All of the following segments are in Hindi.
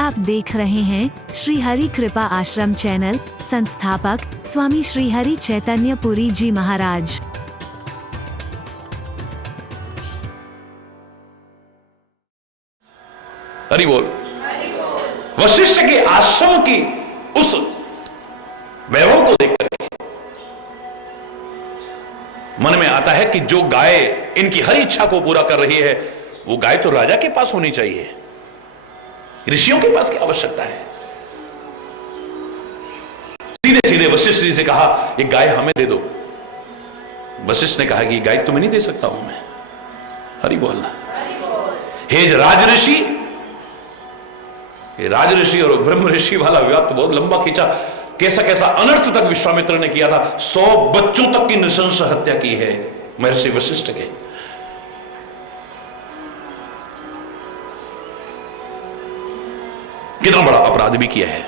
आप देख रहे हैं श्री हरि कृपा आश्रम चैनल। संस्थापक स्वामी श्री हरि चैतन्य पुरी जी महाराज। हरि बोल। वशिष्ठ के आश्रम की उस वैभव को देख करके मन में आता है कि जो गाय इनकी हर इच्छा को पूरा कर रही है, वो गाय तो राजा के पास होनी चाहिए, ऋषियों के पास की आवश्यकता है। सीधे सीधे वशिष्ठ जी से कहा, ये गाय हमें दे दो। वशिष्ठ ने कहा कि ये गाय तुम्हें नहीं दे सकता हूं मैं। हरि बोलना। हे राजऋषि, राज ऋषि और ब्रह्म ऋषि वाला विवाद तो बहुत लंबा खींचा। कैसा कैसा अनर्थ तक विश्वामित्र ने किया था। 100 बच्चों तक की नृशंस हत्या की है महर्षि वशिष्ठ के। कितना बड़ा अपराध भी किया है।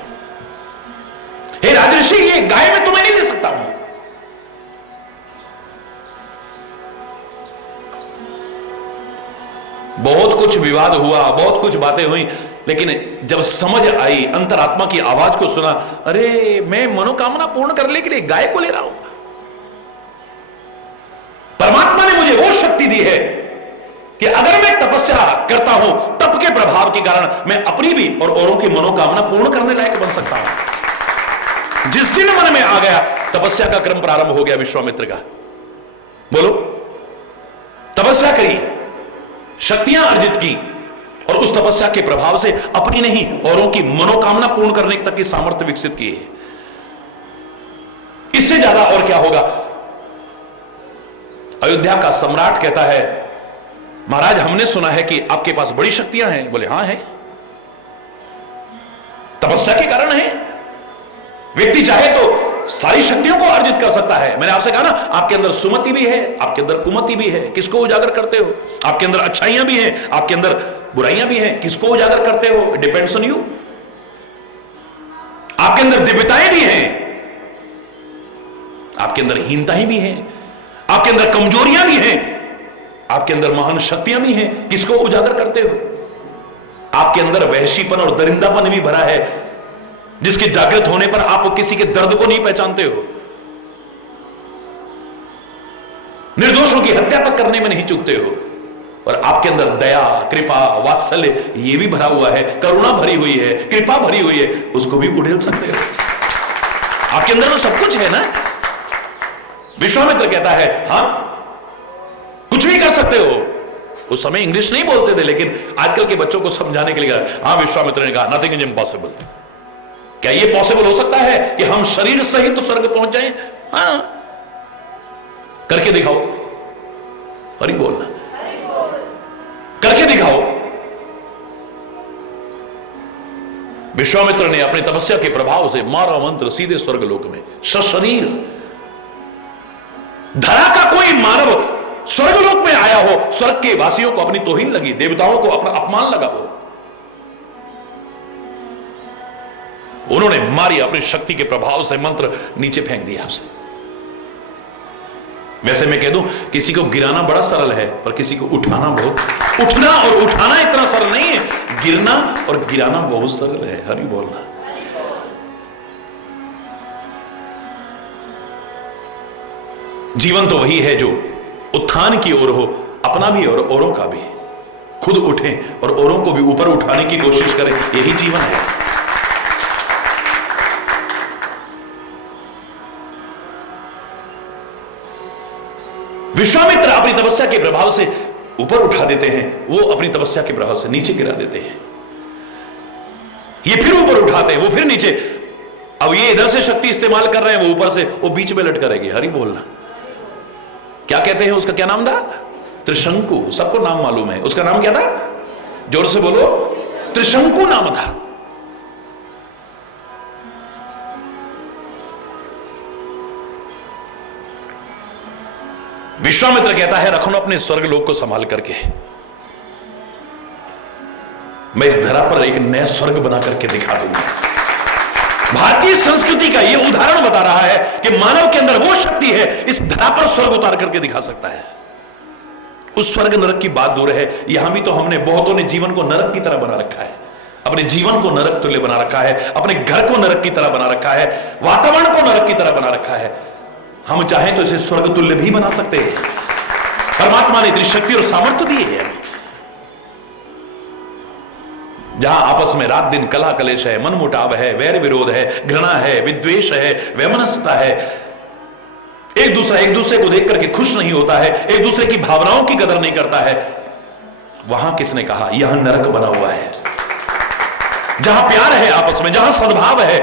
हे राजऋषि, ये गाय मैं तुम्हें नहीं दे सकता हूं। बहुत कुछ विवाद हुआ, बहुत कुछ बातें हुई, लेकिन जब समझ आई, अंतरात्मा की आवाज को सुना, अरे मैं मनोकामना पूर्ण करने के लिए गाय को ले रहा हूं। परमात्मा ने मुझे वो शक्ति दी है कि अगर मैं तपस्या करता हूं, तप के प्रभाव के कारण मैं अपनी भी और औरों की मनोकामना पूर्ण करने लायक बन सकता हूं। जिस दिन मन में आ गया, तपस्या का क्रम प्रारंभ हो गया विश्वामित्र का। बोलो, तपस्या करी, शक्तियां अर्जित की, और उस तपस्या के प्रभाव से अपनी नहीं औरों की मनोकामना पूर्ण करने तक की सामर्थ्य विकसित की है। इससे ज्यादा और क्या होगा। अयोध्या का सम्राट कहता है, महाराज हमने सुना है कि आपके पास बड़ी शक्तियां हैं। बोले हां है, तपस्या के कारण है। व्यक्ति चाहे तो सारी शक्तियों को अर्जित कर सकता है। मैंने आपसे कहा ना, आपके अंदर सुमति भी है, आपके अंदर कुमति भी है, किसको उजागर करते हो। आपके अंदर अच्छाइयां भी हैं, आपके अंदर बुराइयां भी हैं, किसको उजागर करते हो, डिपेंड्स ऑन यू। आपके अंदर दिव्यताएं भी हैं, आपके अंदर हीनताएं भी हैं, आपके अंदर कमजोरियां भी हैं, आपके अंदर महान शक्तियां भी हैं, किसको उजागर करते हो। आपके अंदर वहशीपन और दरिंदापन भी भरा है, जिसके जागृत होने पर आप किसी के दर्द को नहीं पहचानते हो। निर्दोषों की हत्या तक करने में नहीं चूकते हो। और आपके अंदर दया, कृपा, वात्सल्य ये भी भरा हुआ है, करुणा भरी हुई है, कृपा भरी हुई है, उसको भी उड़ेल सकते हो। आपके अंदर तो सब कुछ है ना। विश्वामित्र कहता है, हां कुछ भी कर सकते हो। उस समय इंग्लिश नहीं बोलते थे, लेकिन आजकल के बच्चों को समझाने के लिए कहा, हां विश्वामित्र ने कहा, नथिंग इज इम्पॉसिबल। क्या यह पॉसिबल हो सकता है कि हम शरीर सहित तो स्वर्ग पहुंच जाएं? हां, करके दिखाओ। हरि बोलना, करके दिखाओ। विश्वामित्र ने अपनी तपस्या के प्रभाव से मारा मंत्र, सीधे स्वर्ग लोक में सशरीर। धरा का कोई मानव स्वर्गलोक में आया हो, स्वर्ग के वासियों को अपनी तौहीन लगी, देवताओं को अपना अपमान लगा हो, उन्होंने मारी अपनी शक्ति के प्रभाव से, मंत्र नीचे फेंक दिया उसे। वैसे मैं कह दूं, किसी को गिराना बड़ा सरल है, पर किसी को उठाना उठना और उठाना इतना सरल नहीं है। गिरना और गिराना बहुत सरल है। हरि बोलना। जीवन तो वही है जो उत्थान की ओर हो, अपना भी और औरों का भी। खुद उठें और औरों को भी ऊपर उठाने की कोशिश करें, यही जीवन है। विश्वामित्र अपनी तपस्या के प्रभाव से ऊपर उठा देते हैं, वो अपनी तपस्या के प्रभाव से नीचे गिरा देते हैं। ये फिर ऊपर उठाते हैं, वो फिर नीचे। अब ये इधर से शक्ति इस्तेमाल कर रहे हैं, वो ऊपर से, वो बीच में लटका रहेगी। हरि बोलना। क्या कहते हैं उसका, क्या नाम था? त्रिशंकु। सबको नाम मालूम है उसका। नाम क्या था? जोर से बोलो। त्रिशंकु नाम था। विश्वामित्र कहता है, रखो अपने स्वर्ग लोक को संभाल करके, मैं इस धरा पर एक नया स्वर्ग बना करके दिखा दूंगा। भारतीय संस्कृति का यह उदाहरण बता रहा है कि मानव के अंदर वो शक्ति है, इस धरा पर स्वर्ग उतार करके दिखा सकता है। उस स्वर्ग नरक की बात दूर है, यहां भी तो हमने बहुतों ने जीवन को नरक की तरह बना रखा है। अपने जीवन को नरक तुल्य बना रखा है, अपने घर को नरक की तरह बना रखा है, वातावरण को नरक की तरह बना रखा है। हम चाहें तो इसे स्वर्ग तुल्य भी बना सकते हैं। परमात्मा ने इतनी शक्ति और सामर्थ्य दी है। जहां आपस में रात दिन कलह कलेश है, मनमुटाव है, वैर विरोध है, घृणा है, विद्वेष है, वैमनस्यता है, एक दूसरे को देख करके खुश नहीं होता है, एक दूसरे की भावनाओं की कदर नहीं करता है, वहां किसने कहा यहां नरक बना हुआ है। जहां प्यार है आपस में, जहां सद्भाव है,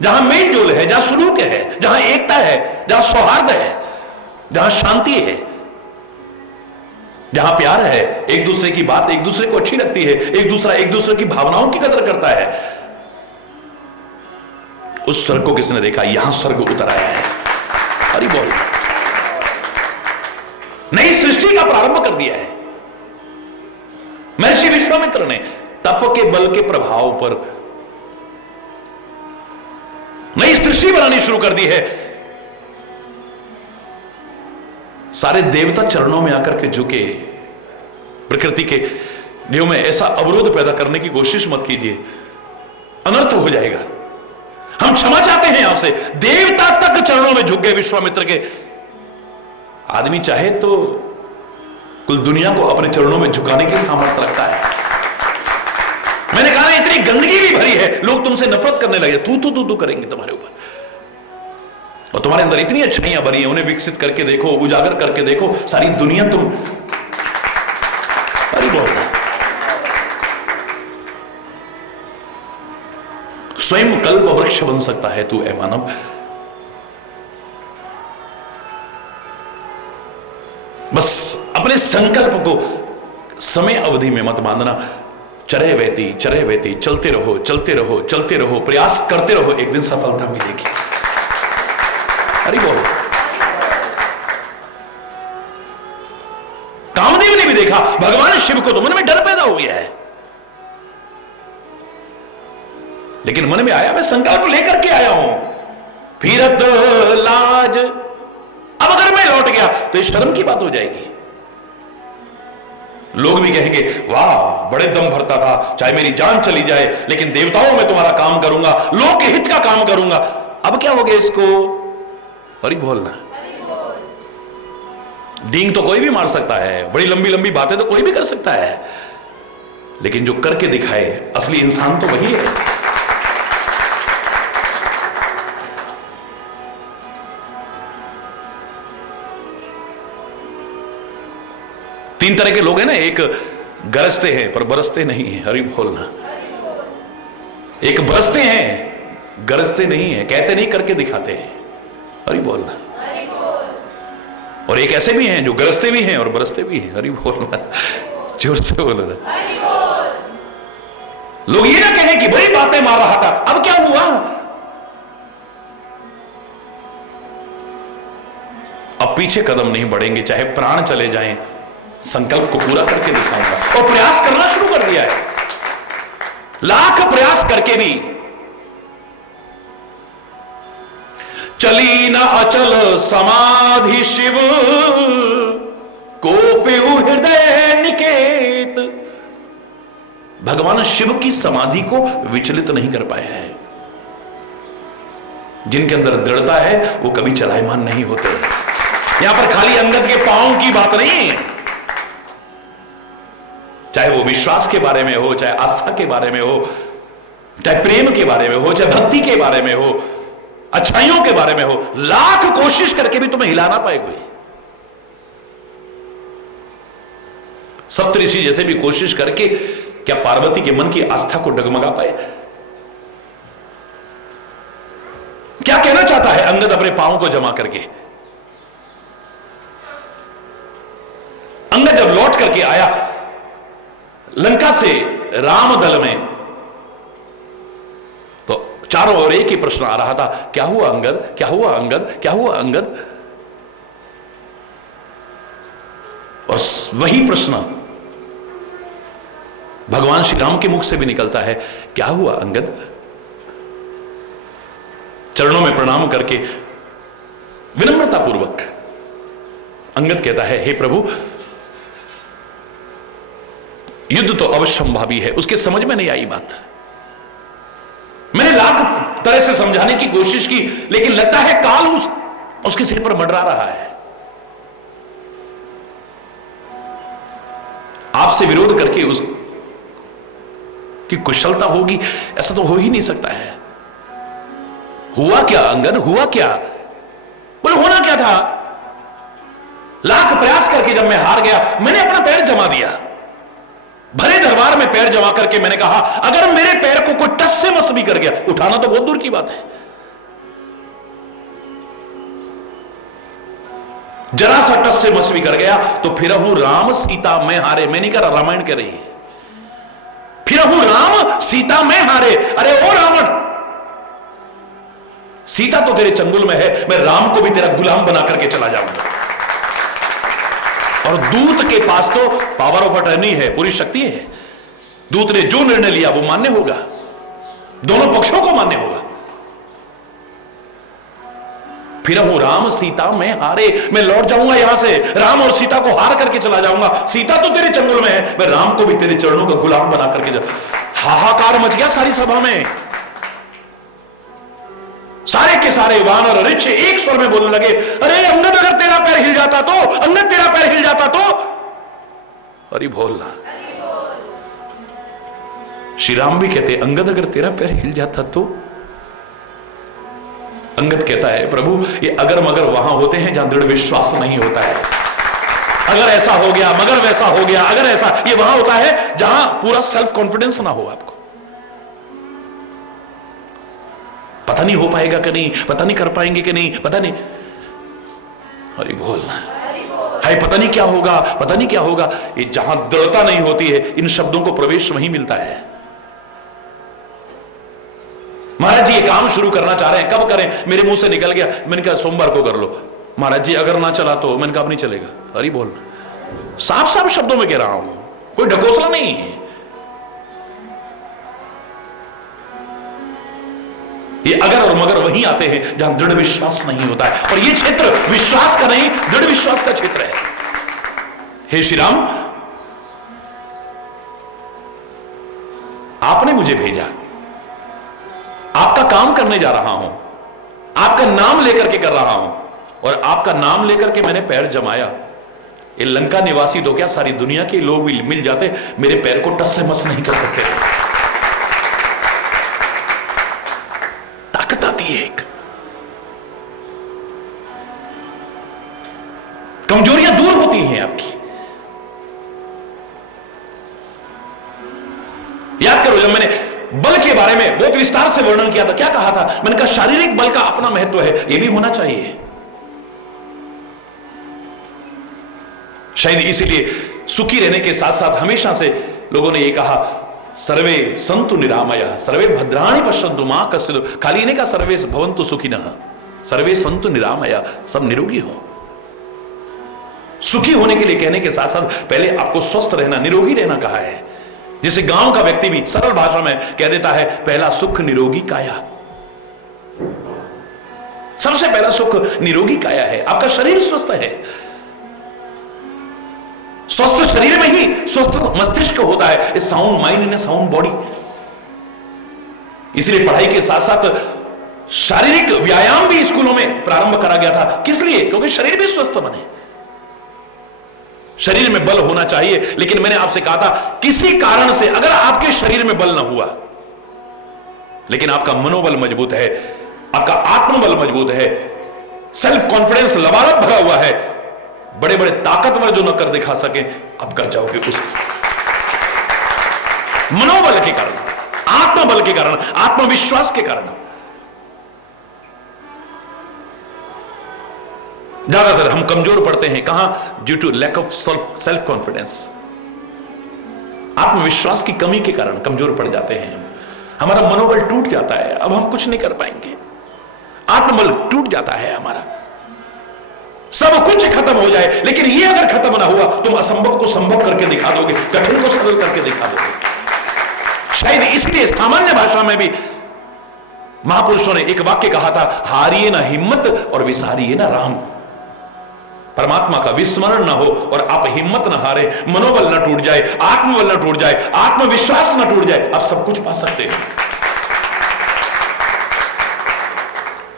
जहां मेल जोल है, जहां सुलूक है, जहां एकता है, जहां सौहार्द है, जहां शांति है, जहां प्यार है, एक दूसरे की बात एक दूसरे को अच्छी लगती है, एक दूसरे की भावनाओं की कदर करता है, उस स्वर्ग को किसने देखा? यहां स्वर्ग उतर आया है। हरि बोल। नई सृष्टि का प्रारंभ कर दिया है। महर्षि विश्वामित्र ने तप के बल के प्रभाव पर नई सृष्टि बनानी शुरू कर दी है। सारे देवता चरणों में आकर के झुके। प्रकृति के नियम में ऐसा अवरोध पैदा करने की कोशिश मत कीजिए, अनर्थ हो जाएगा। हम क्षमा चाहते हैं आपसे। देवता तक चरणों में झुक गए विश्वामित्र के। आदमी चाहे तो कुल दुनिया को अपने चरणों में झुकाने की सामर्थ्य रखता है। मैंने कहा ना, इतनी गंदगी भी भरी है, लोग तुमसे नफरत करने लगे, तू करेंगे तुम्हारे ऊपर। और तुम्हारे अंदर इतनी अच्छाइयां भरी हैं, उन्हें विकसित करके देखो, उजागर करके देखो, सारी दुनिया तुम अरे बोल। स्वयं कल्प वृक्ष बन सकता है तू, ए मानव। बस अपने संकल्प को समय अवधि में मत बांधना। चरे वैती चलते रहो, प्रयास करते रहो, एक दिन सफलता मिलेगी। अरे बोल। कामदेव ने भी देखा भगवान शिव को, तो मन में डर पैदा हो गया है, लेकिन मन में आया मैं संकल्प लेकर के आया हूं, फिरत लाज। अब अगर मैं लौट गया तो इस शर्म की बात हो जाएगी। लोग भी कहेंगे वाह बड़े दम भरता था, चाहे मेरी जान चली जाए लेकिन देवताओं में तुम्हारा काम करूंगा, लोक हित का काम करूंगा। अब क्या हो गया इसको? हरि बोलना। डींग तो कोई भी मार सकता है, बड़ी लंबी लंबी बातें तो कोई भी कर सकता है, लेकिन जो करके दिखाए असली इंसान तो वही है। तीन तरह के लोग हैं ना, एक गरजते हैं पर बरसते नहीं है। हरि बोलना। एक बरसते हैं, गरजते नहीं है, कहते नहीं करके दिखाते हैं। हरि बोलना। और एक ऐसे भी हैं जो गरजते भी हैं और बरसते भी हैं। हरि बोलना। जोर से बोलना। लोग ये ना कहें कि बड़ी बातें मार रहा था, अब क्या हुआ? अब पीछे कदम नहीं बढ़ेंगे, चाहे प्राण चले जाएं, संकल्प को पूरा करके दिखाऊंगा। और प्रयास करना शुरू कर दिया है, लाख प्रयास करके भी। चली न अचल समाधि शिव, कोपिउ हृदय निकेत। भगवान शिव की समाधि को विचलित नहीं कर पाए हैं। जिनके अंदर दृढ़ता है वो कभी चलायमान नहीं होते। यहां पर खाली अंगद के पांव की बात नहीं है, चाहे वो विश्वास के बारे में हो, चाहे आस्था के बारे में हो, चाहे प्रेम के बारे में हो, चाहे भक्ति के बारे में हो, अच्छाइयों के बारे में हो। लाख कोशिश करके भी तुम्हें हिला ना पाए कोई। सप्तऋषि जैसे भी कोशिश करके क्या पार्वती के मन की आस्था को डगमगा पाए? क्या कहना चाहता है अंगद अपने पांव को जमा करके? अंगद जब लौट करके आया लंका से राम दल में, तो चारों ओर एक ही प्रश्न आ रहा था, क्या हुआ अंगद, क्या हुआ अंगद, क्या हुआ अंगद? और वही प्रश्न भगवान श्री राम के मुख से भी निकलता है, क्या हुआ अंगद? चरणों में प्रणाम करके विनम्रता पूर्वक अंगद कहता है, हे प्रभु, युद्ध तो अवश्यंभावी है, उसके समझ में नहीं आई बात। मैंने लाख तरह से समझाने की कोशिश की, लेकिन लगता है काल उसके सिर पर मंडरा रहा है। आपसे विरोध करके उस की कुशलता होगी, ऐसा तो हो ही नहीं सकता है। हुआ क्या अंगद, हुआ क्या? बोले होना क्या था? लाख प्रयास करके जब मैं हार गया, मैंने अपना पैर जमा दिया। भरे दरबार में पैर जमा करके मैंने कहा, अगर मेरे पैर को कोई टस से मस भी कर गया, उठाना तो बहुत दूर की बात है, जरा सा टस से मस भी कर गया तो फिर हूं राम सीता मैं हारे। मैं नहीं कह रहा, रामायण कह रही है। फिर हूं राम सीता मैं हारे। अरे ओ रावण, सीता तो तेरे चंगुल में है, मैं राम को भी तेरा गुलाम बना करके चला जाऊंगा। और दूत के पास तो पावर ऑफ अटर्नी है, पूरी शक्ति है। दूत ने जो निर्णय लिया वो मान्य होगा, दोनों पक्षों को मान्य होगा। फिर हूं राम सीता मैं हारे, मैं लौट जाऊंगा यहां से, राम और सीता को हार करके चला जाऊंगा। सीता तो तेरे चंगुल में है, मैं राम को भी तेरे चरणों का गुलाम बना करके जा। हाहाकार मच गया सारी सभा में। सारे के सारे वानर ऋषि एक स्वर में बोलने लगे, अरे अंगद अगर तेरा पैर हिल जाता तो, अंगद तेरा पैर हिल जाता तो। अरे बोलना, श्री राम भी कहते, अंगद अगर तेरा पैर हिल जाता तो। अंगद कहता है, प्रभु ये अगर मगर वहां होते हैं जहां दृढ़ विश्वास नहीं होता है। अगर ऐसा हो गया, मगर वैसा हो गया, अगर ऐसा, ये वहां होता है जहां पूरा सेल्फ कॉन्फिडेंस ना हो आपको। पता नहीं हो पाएगा कि नहीं, पता नहीं कर पाएंगे कि नहीं, पता नहीं। अरे बोलना है, पता नहीं क्या होगा, पता नहीं क्या होगा। ये जहां दृढ़ता नहीं होती है, इन शब्दों को प्रवेश वहीं मिलता है। महाराज जी ये काम शुरू करना चाह रहे हैं, कब करें? मेरे मुंह से निकल गया, मैंने कहा सोमवार को कर लो। महाराज जी अगर ना चला तो, मैंने कहा अब नहीं चलेगा। अरे बोलना, साफ साफ शब्दों में कह रहा हूं, कोई ढकोसला नहीं है। ये अगर और मगर वहीं आते हैं जहां दृढ़ विश्वास नहीं होता है, और ये क्षेत्र विश्वास का नहीं, दृढ़ विश्वास का क्षेत्र है। हे श्री राम, आपने मुझे भेजा, आपका काम करने जा रहा हूं, आपका नाम लेकर के कर रहा हूं, और आपका नाम लेकर के मैंने पैर जमाया। ये लंका निवासी तो क्या, सारी दुनिया के लोग भी मिल जाते, मेरे पैर को टस से मस नहीं कर सकते। ताकत आती है एक, कमजोरियां दूर होती हैं आपकी। याद करो, जब मैंने बल के बारे में बहुत विस्तार से वर्णन किया था, क्या कहा था? मैंने कहा शारीरिक बल का अपना महत्व है, यह भी होना चाहिए। शायद इसीलिए सुखी रहने के साथ साथ हमेशा से लोगों ने यह कहा, सर्वे संतु निरामय, सर्वे भद्राणि पश्यन्तु मां कश्चित्। खाली इन्हें का सर्वे भवन्तु सुखिनः, सर्वे संतु निरामय, सब निरोगी हो। सुखी होने के लिए कहने के साथ साथ पहले आपको स्वस्थ रहना, निरोगी रहना कहा है। जैसे गांव का व्यक्ति भी सरल भाषा में कह देता है, पहला सुख निरोगी काया। सबसे पहला सुख निरोगी काया है, आपका शरीर स्वस्थ है। स्वस्थ शरीर में ही स्वस्थ मस्तिष्क होता है। A sound mind in a sound body. इसलिए पढ़ाई के साथ साथ शारीरिक व्यायाम भी स्कूलों में प्रारंभ करा गया था। किस लिए? क्योंकि शरीर भी स्वस्थ बने, शरीर में बल होना चाहिए। लेकिन मैंने आपसे कहा था, किसी कारण से अगर आपके शरीर में बल ना हुआ, लेकिन आपका मनोबल मजबूत है, आपका आत्मबल मजबूत है, सेल्फ कॉन्फिडेंस लबालब भरा हुआ है, बड़े बड़े ताकतवर जो न कर दिखा सके, आप कर जाओगे उस मनोबल के कारण, आत्मबल के कारण, आत्मविश्वास के कारण। ज्यादातर हम कमजोर पड़ते हैं कहां? Due to lack of self confidence. आत्मविश्वास की कमी के कारण कमजोर पड़ जाते हैं। हमारा मनोबल टूट जाता है, अब हम कुछ नहीं कर पाएंगे। आत्मबल टूट जाता है हमारा, सब कुछ खत्म हो जाए, लेकिन ये अगर खत्म ना हुआ, तुम असंभव को संभव करके दिखा दोगे, कठिन को सरल करके दिखा दोगे। शायद इसलिए सामान्य भाषा में भी महापुरुषों ने एक वाक्य कहा था, हारिए ना हिम्मत और विसारिए ना राम। परमात्मा का विस्मरण ना हो और आप हिम्मत ना हारे, मनोबल ना टूट जाए, आत्मबल ना टूट जाए, आत्मविश्वास ना टूट जाए, आप सब कुछ पा सकते हैं।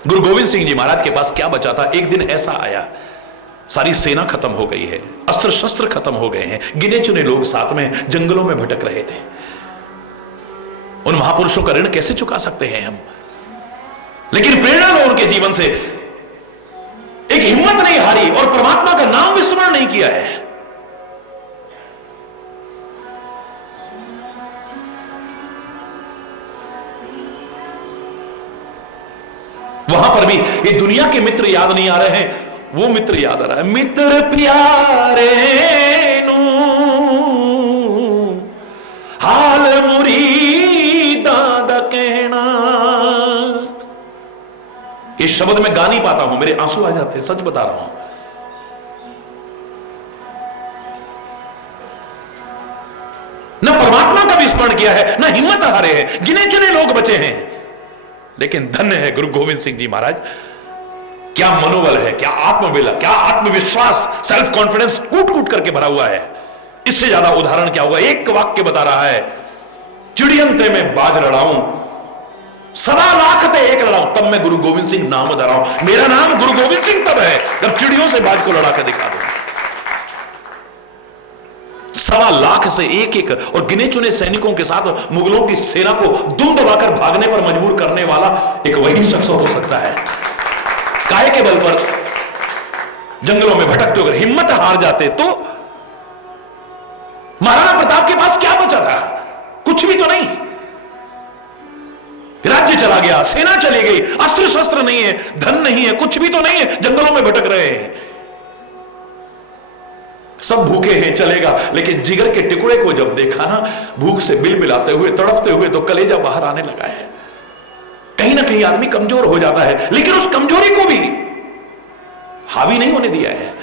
गुरु गोविंद सिंह जी महाराज के पास क्या बचा था? एक दिन ऐसा आया, सारी सेना खत्म हो गई है, अस्त्र शस्त्र खत्म हो गए हैं, गिने चुने लोग साथ में जंगलों में भटक रहे थे। उन महापुरुषों का ऋण कैसे चुका सकते हैं हम? लेकिन प्रेरणा लो उनके जीवन से, एक हिम्मत नहीं हारी और परमात्मा का नाम विस्मरण नहीं किया है। वहां पर भी ये दुनिया के मित्र याद नहीं आ रहे हैं, वो मित्र याद आ रहा है। मित्र प्यारे नू हाल मुरीदा दा कहना। ये शब्द मैं गा नहीं पाता हूं, मेरे आंसू आ जाते हैं, सच बता रहा हूं। न परमात्मा का भी स्मरण किया है, न हिम्मत हारे हैं, गिने चुने लोग बचे हैं। लेकिन धन्य है गुरु गोविंद सिंह जी महाराज, क्या मनोबल है, क्या आत्मबल, क्या आत्मविश्वास, सेल्फ कॉन्फिडेंस कूट कूट करके भरा हुआ है। इससे ज्यादा उदाहरण क्या होगा? एक वाक्य बता रहा है, चिड़ियंते में बाज लड़ाऊं, सवा लाख ते एक लड़ाऊं, तब मैं गुरु गोविंद सिंह नाम धराऊं। मेरा नाम गुरु गोविंद सिंह तब है जब चिड़ियों से बाज को लड़ा के दिखा दूं। सवा लाख से एक एक और गिने चुने सैनिकों के साथ मुगलों की सेना को दुम दबाकर भागने पर मजबूर करने वाला एक वही शख्स हो सकता है। काहे के बल पर जंगलों में भटकते अगर हिम्मत हार जाते तो महाराणा प्रताप के पास क्या बचा था? कुछ भी तो नहीं। राज्य चला गया, सेना चली गई, अस्त्र शस्त्र नहीं है, धन नहीं है, कुछ भी तो नहीं है, जंगलों में भटक रहे हैं, सब भूखे हैं, चलेगा। लेकिन जिगर के टुकड़े को जब देखा ना, भूख से बिलबिलाते हुए, तड़पते हुए, तो कलेजा बाहर आने लगा है। कहीं ना कहीं आदमी कमजोर हो जाता है, लेकिन उस कमजोरी को भी हावी नहीं होने दिया है।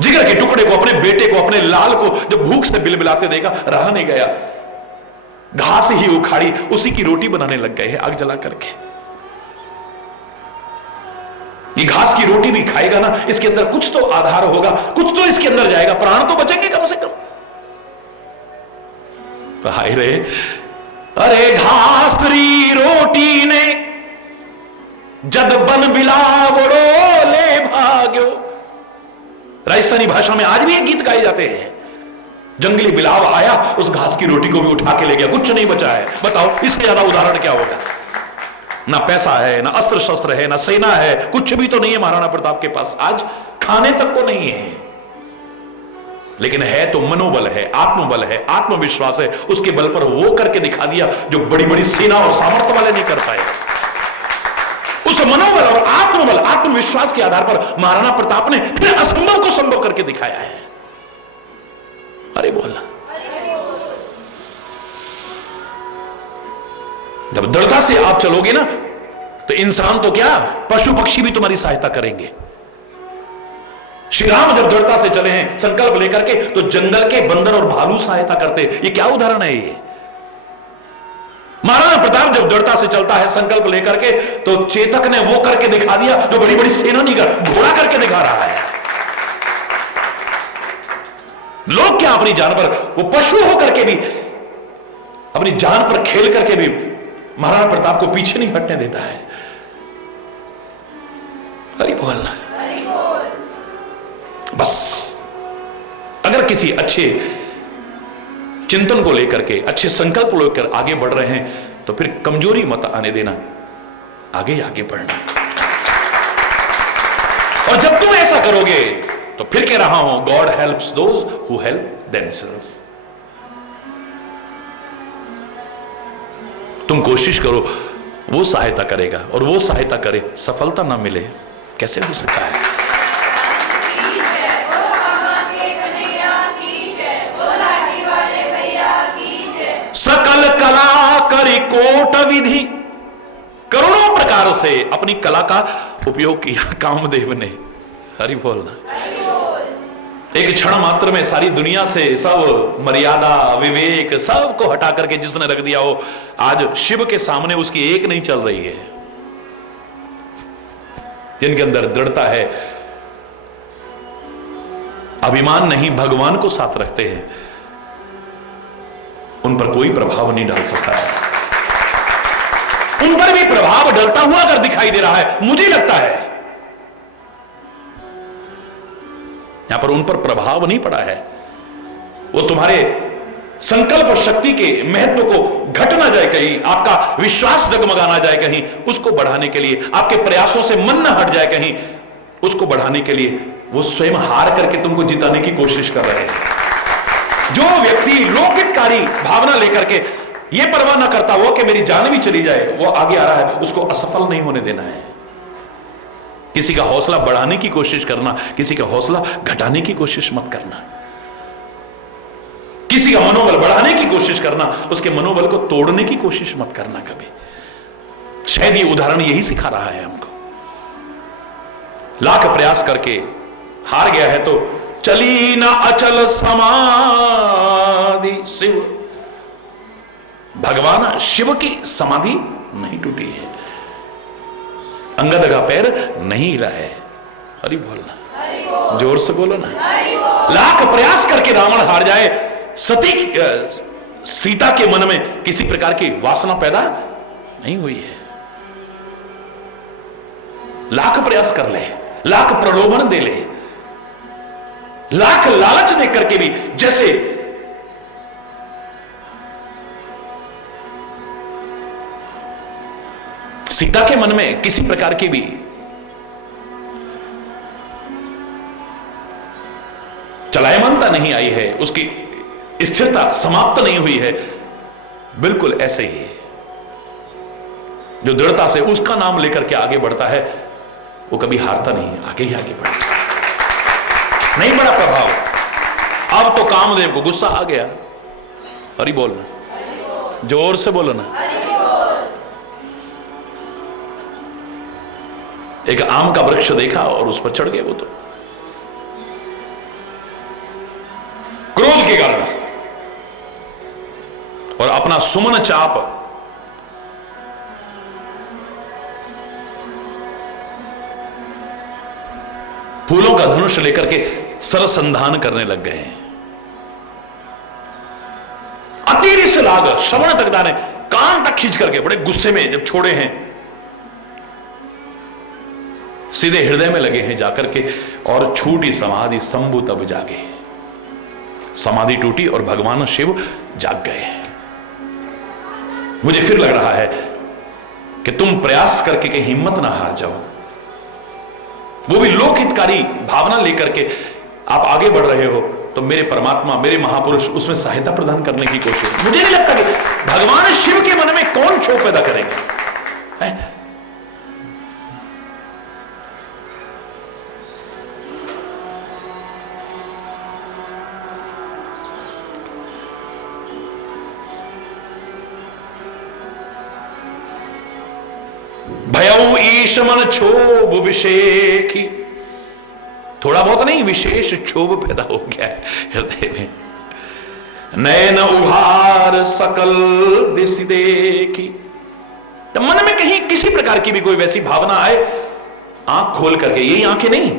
जिगर के टुकड़े को, अपने बेटे को, अपने लाल को जब भूख से बिलबिलाते देखा, रहा नहीं गया, घास ही उखाड़ी, उसी की रोटी बनाने लग गए हैं आग जला करके। ये घास की रोटी भी खाएगा ना, इसके अंदर कुछ तो आधार होगा, कुछ तो इसके अंदर जाएगा, प्राण तो बचेंगे कम से कम। हाय रे, अरे घास री रोटी ने जद बन बिलावड़ो ले भाग्यो। राजस्थानी भाषा में आज भी एक गीत गाए जाते हैं। जंगली बिलाव आया, उस घास की रोटी को भी उठा के ले गया, कुछ नहीं बचा है। बताओ इससे ज्यादा उदाहरण क्या होगा? ना पैसा है, ना अस्त्र शस्त्र है, ना सेना है, कुछ भी तो नहीं है महाराणा प्रताप के पास। आज खाने तक को नहीं है, लेकिन है तो मनोबल है, आत्मबल है, आत्मविश्वास है। उसके बल पर वो करके दिखा दिया जो बड़ी बड़ी सेना और सामर्थ्य वाले नहीं कर पाए। उस मनोबल और आत्मबल, आत्मविश्वास के आधार पर महाराणा प्रताप ने फिर असंभव को संभव करके दिखाया है। अरे बोल, जब दृढ़ता से आप चलोगे ना, तो इंसान तो क्या, पशु पक्षी भी तुम्हारी सहायता करेंगे। श्री राम जब दृढ़ता से चले हैं संकल्प लेकर के, तो जंगल के बंदर और भालू सहायता करते। ये क्या उदाहरण है? ये महाराणा प्रताप जब दृढ़ता से चलता है संकल्प लेकर के, तो चेतक ने वो करके दिखा दिया जो बड़ी बड़ी सेना नहीं कर, घोड़ा करके दिखा रहा है। लोग क्या अपनी जान पर, वो पशु होकर के भी अपनी जान पर खेल करके भी महाराणा प्रताप को पीछे नहीं हटने देता है। हरि बोल। बस अगर किसी अच्छे चिंतन को लेकर के, अच्छे संकल्प को लेकर आगे बढ़ रहे हैं, तो फिर कमजोरी मत आने देना, आगे आगे बढ़ना। और जब तुम ऐसा करोगे, तो फिर कह रहा हूं, God helps those who help themselves. तुम कोशिश करो, वो सहायता करेगा, और वो सहायता करे, सफलता ना मिले, कैसे हो सकता है? सकल कला करी कोट विधि। करोड़ों प्रकार से अपनी कला का उपयोग किया कामदेव ने। हरि बोलना। एक क्षण मात्र में सारी दुनिया से सब मर्यादा, विवेक, सब को हटा करके जिसने रख दिया हो, आज शिव के सामने उसकी एक नहीं चल रही है। जिनके अंदर दृढ़ता है, अभिमान नहीं, भगवान को साथ रखते हैं, उन पर कोई प्रभाव नहीं डाल सकता है। उन पर भी प्रभाव डलता हुआ अगर दिखाई दे रहा है, मुझे लगता है यहां पर उन पर प्रभाव नहीं पड़ा है, वो तुम्हारे संकल्प शक्ति के महत्व को घट ना जाए कहीं, आपका विश्वास डगमगा ना जाए कहीं, उसको बढ़ाने के लिए, आपके प्रयासों से मन न हट जाए कहीं, उसको बढ़ाने के लिए वो स्वयं हार करके तुमको जिताने की कोशिश कर रहे हैं। जो व्यक्ति लोकहितकारी भावना लेकर के ये परवाह ना करता वो कि मेरी जान भी चली जाए, वो आगे आ रहा है, उसको असफल नहीं होने देना है। किसी का हौसला बढ़ाने की कोशिश करना, किसी का हौसला घटाने की कोशिश मत करना। किसी का मनोबल बढ़ाने की कोशिश करना, उसके मनोबल को तोड़ने की कोशिश मत करना कभी। शायद ये उदाहरण यही सिखा रहा है हमको। लाख प्रयास करके हार गया है तो चली ना अचल समाधि शिव, भगवान शिव की समाधि नहीं टूटी है, अंगद का पैर नहीं हिला है। हरि बोलना, जोर से बोलो ना। लाख प्रयास करके रावण हार जाए, सती सीता के मन में किसी प्रकार की वासना पैदा नहीं हुई है। लाख प्रयास कर ले, लाख प्रलोभन दे ले, लाख लालच दे करके भी, जैसे सीता के मन में किसी प्रकार की भी चलायमानता नहीं आई है, उसकी स्थिरता समाप्त नहीं हुई है, बिल्कुल ऐसे ही जो दृढ़ता से उसका नाम लेकर के आगे बढ़ता है वो कभी हारता नहीं, आगे ही आगे बढ़ता। नहीं बड़ा प्रभाव। अब तो कामदेव को गुस्सा आ गया। हरि बोलना, जोर से बोलो ना। एक आम का वृक्ष देखा और उस पर चढ़ गए वो तो क्रोध के कारण, और अपना सुमन चाप फूलों का धनुष लेकर के सरसंधान करने लग गए हैं। अतीरी से लाग श्रवण तक दाने कान तक खींच करके बड़े गुस्से में जब छोड़े हैं, सीधे हृदय में लगे हैं जाकर के, और छूटी समाधि शंभु तब जागे। समाधि टूटी और भगवान शिव जाग गए। मुझे फिर लग रहा है कि तुम प्रयास करके कि हिम्मत ना हार जाओ, वो भी लोकहितकारी भावना लेकर के आप आगे बढ़ रहे हो, तो मेरे परमात्मा, मेरे महापुरुष उसमें सहायता प्रदान करने की कोशिश। मुझे नहीं लगता कि भगवान शिव के मन में कौन क्षोभ पैदा करेगा है? भयऊ ईश मन क्षोभ विशेखी, थोड़ा बहुत नहीं, विशेष क्षोभ पैदा हो गया है हृदय में। नयन उभार सकल दिशि देखी, मन में कहीं किसी प्रकार की भी कोई वैसी भावना आए, आंख खोल करके, यही आंखें नहीं,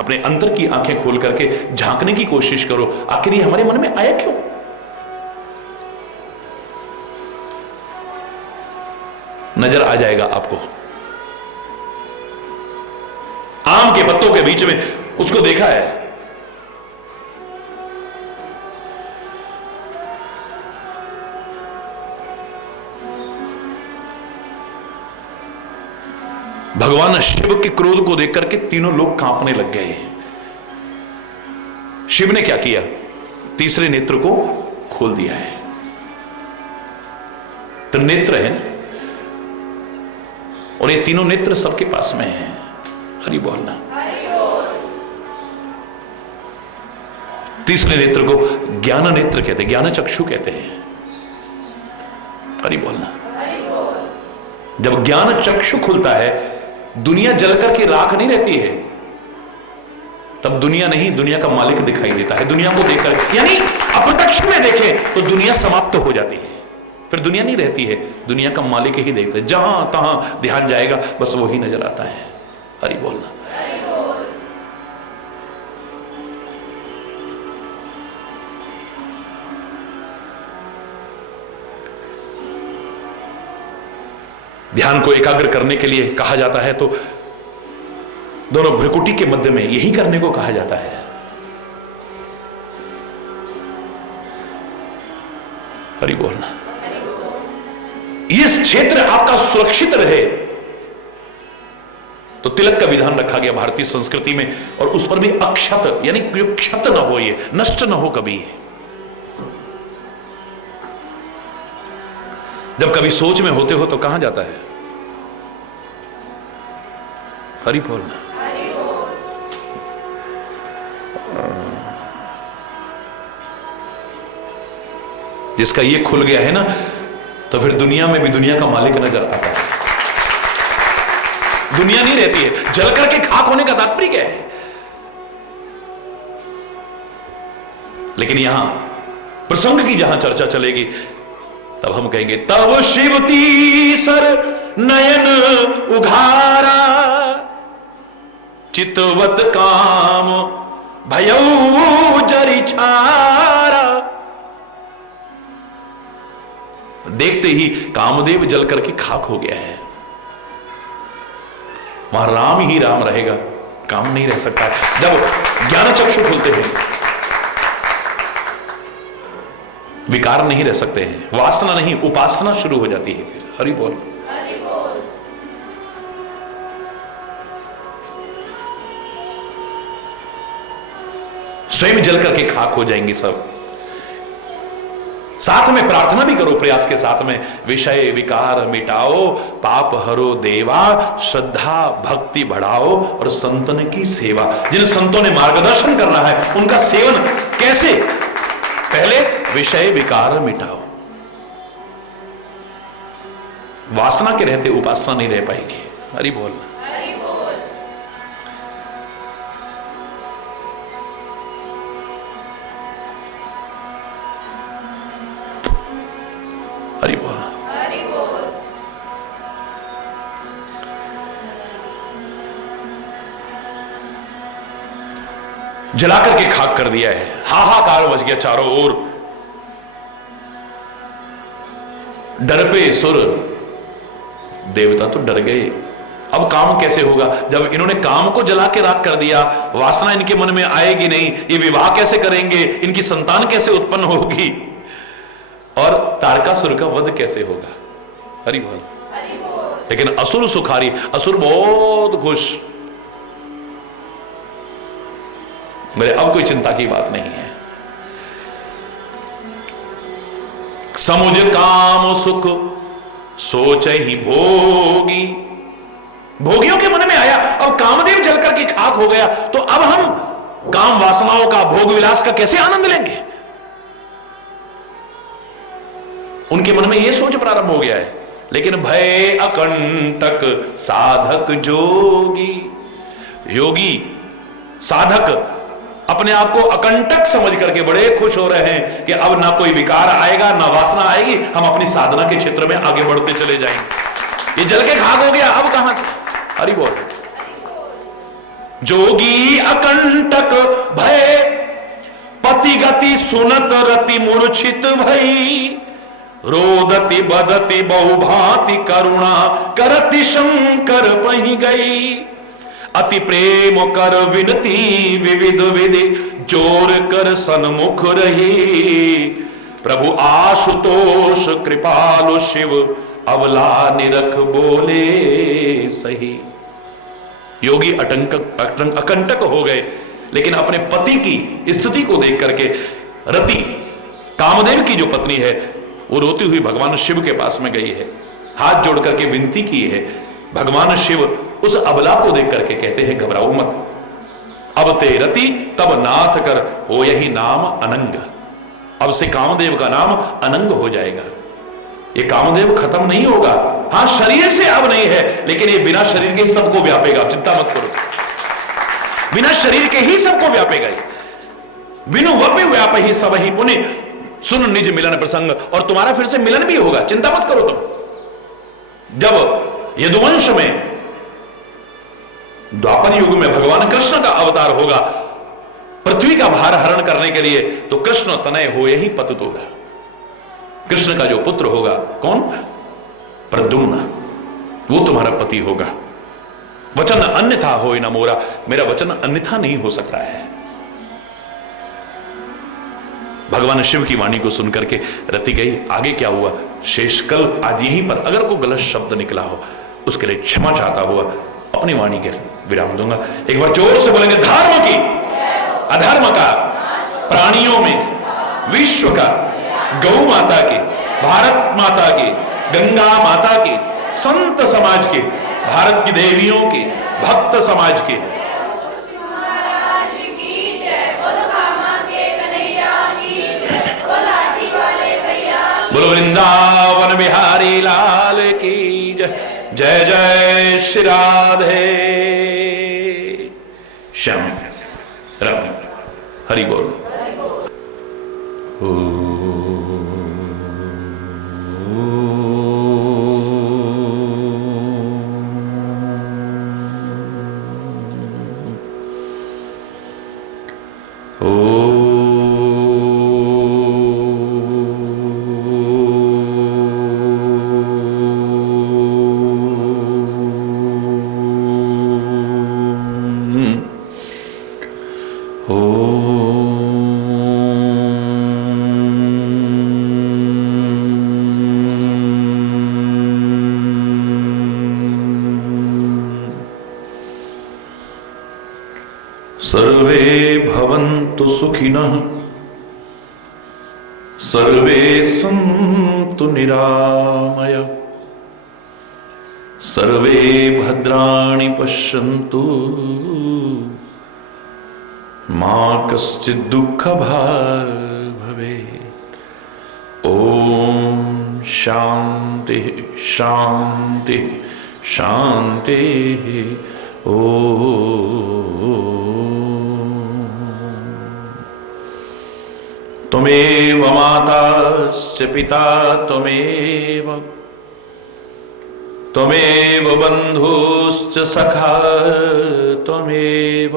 अपने अंतर की आंखें खोल करके झांकने की कोशिश करो, आखिर ये हमारे मन में आया क्यों? नजर आ जाएगा आपको। आम के पत्तों के बीच में उसको देखा है, भगवान शिव के क्रोध को देख करके तीनों लोग कांपने लग गए हैं। शिव ने क्या किया? तीसरे नेत्र को खोल दिया है। त्रिनेत्र है ना, और ये तीनों नेत्र सबके पास में हैं। हरि बोलना। तीसरे नेत्र को ज्ञान नेत्र कहते हैं, ज्ञान चक्षु कहते हैं। हरि बोलना। जब ज्ञान चक्षु खुलता है, दुनिया जलकर के राख नहीं रहती है, तब दुनिया नहीं, दुनिया का मालिक दिखाई देता है। दुनिया को देखकर, यानी अप्रत्यक्ष में देखें तो दुनिया समाप्त हो जाती है, फिर दुनिया नहीं रहती है, दुनिया का मालिक ही देखता है। जहां तहां ध्यान जाएगा बस वही नजर आता है। हरि बोलना। ध्यान को एकाग्र करने के लिए कहा जाता है तो दोनों भ्रुकुटी के मध्य में यही करने को कहा जाता है। हरि बोलना। इस क्षेत्र आपका सुरक्षित रहे तो तिलक का विधान रखा गया भारतीय संस्कृति में, और उस पर भी अक्षत यानी क्षत न हो, ये नष्ट न हो कभी। जब कभी सोच में होते हो तो कहां जाता है? हरि बोलना। जिसका ये खुल गया है ना, तो फिर दुनिया में भी दुनिया का मालिक नजर आता है। दुनिया नहीं रहती है। जल करके खाक होने का तात्पर्य क्या है? लेकिन यहां प्रसंग की जहां चर्चा चलेगी तब हम कहेंगे तब शिवती सर नयन उघारा, चितवत काम भयऊ जरि छारा। देखते ही कामदेव जल करके खाक हो गया है। वहां राम ही राम रहेगा, काम नहीं रह सकता। जब ज्ञान चक्षु खुलते हैं विकार नहीं रह सकते हैं, वासना नहीं उपासना शुरू हो जाती है। फिर हरि बोल। स्वयं जल करके खाक हो जाएंगे सब। साथ में प्रार्थना भी करो प्रयास के साथ में, विषय विकार मिटाओ, पाप हरो देवा, श्रद्धा भक्ति बढ़ाओ और संतन की सेवा। जिन संतों ने मार्गदर्शन करना है उनका सेवन कैसे? पहले विषय विकार मिटाओ। वासना के रहते उपासना नहीं रह पाएगी। हरि बोल। हरि बोल। जला करके खाक कर दिया है, हाहाकार मच गया चारों ओर। डर पे सुर, देवता तो डर गए। अब काम कैसे होगा? जब इन्होंने काम को जला के राख कर दिया, वासना इनके मन में आएगी नहीं, ये विवाह कैसे करेंगे, इनकी संतान कैसे उत्पन्न होगी, और तारकासुर का वध कैसे होगा? हरि बोल। लेकिन असुर सुखारी, असुर बहुत खुश, मेरे अब कोई चिंता की बात नहीं है। समुझ काम सुख सोच ही भोगी। भोगियों के मन में आया, अब कामदेव जल करके खाक हो गया, तो अब हम काम वासनाओं का, भोग विलास का कैसे आनंद लेंगे? उनके मन में यह सोच प्रारंभ हो गया है। लेकिन भय अकंटक साधक जोगी, योगी साधक अपने आप को अकंटक समझ करके बड़े खुश हो रहे हैं कि अब ना कोई विकार आएगा, ना वासना आएगी, हम अपनी साधना के क्षेत्र में आगे बढ़ते चले जाएंगे। ये जल के खाक हो गया, अब कहां से? हरि बोल। जोगी अकंटक भय पति गति सुनत रति मूर्छित भई, रोदति बदति बहुभांति करुणा करति शंकर पही गई। अति प्रेम कर विनती विविध विधि जोर कर सन्मुख रही। प्रभु आशुतोष कृपालु शिव अवला निरख बोले सही। योगी अकंटक हो गए, लेकिन अपने पति की स्थिति को देख करके रति, कामदेव की जो पत्नी है, वो रोती हुई भगवान शिव के पास में गई है, हाथ जोड़ करके विनती की है। भगवान शिव उस अबला को देख करके कहते हैं घबराओ मत, अब ते रति तब नाथ कर हो यही नाम अनंग। अब से कामदेव का नाम अनंग हो जाएगा। ये कामदेव खत्म नहीं होगा। हां, शरीर से अब नहीं है, लेकिन ये बिना शरीर के सबको व्यापेगा। चिंता मत करो, बिना शरीर के ही सबको व्यापेगा। बिनु वपि व्याप ही सब ही पुण्य। सुन निज मिलन प्रसंग, और तुम्हारा फिर से मिलन भी होगा, चिंता मत करो तुम। जब यदुवंश में द्वापर युग में भगवान कृष्ण का अवतार होगा पृथ्वी का भार हरण करने के लिए, तो कृष्ण तनय हो ही पतुतोरा, कृष्ण का जो पुत्र होगा कौन? प्रद्युम्न, वो तुम्हारा पति होगा। वचन अन्यथा हो न मोरा, मेरा वचन अन्यथा नहीं हो सकता है। भगवान शिव की वाणी को सुनकर के रति गई। आगे क्या हुआ शेषकल आज यहीं पर अगर कोई गलत शब्द निकला हो उसके लिए क्षमा चाहता हुआ अपनी वाणी के विराम दूंगा। एक बार जोर से बोलेंगे, धर्म की अधर्म का, प्राणियों में विश्व का, गौ माता की, भारत माता की, गंगा माता की, संत समाज के, भारत की देवियों के, भक्त समाज के, बोलो वृंदावन बिहारी लाल की जय। जय जय श्री राधे श्याम राम हरि बोल। सर्वे भवन्तु सुखिनः, सर्वे सन्तु निरामया, सर्वे भद्राणि पश्यन्तु, मा कश्चित् दुःखभाग् भवेत्। ओम शांति शांति शांति। त्वमेव माता च पिता त्वमेव, त्वमेव बन्धुश्च सखा त्वमेव,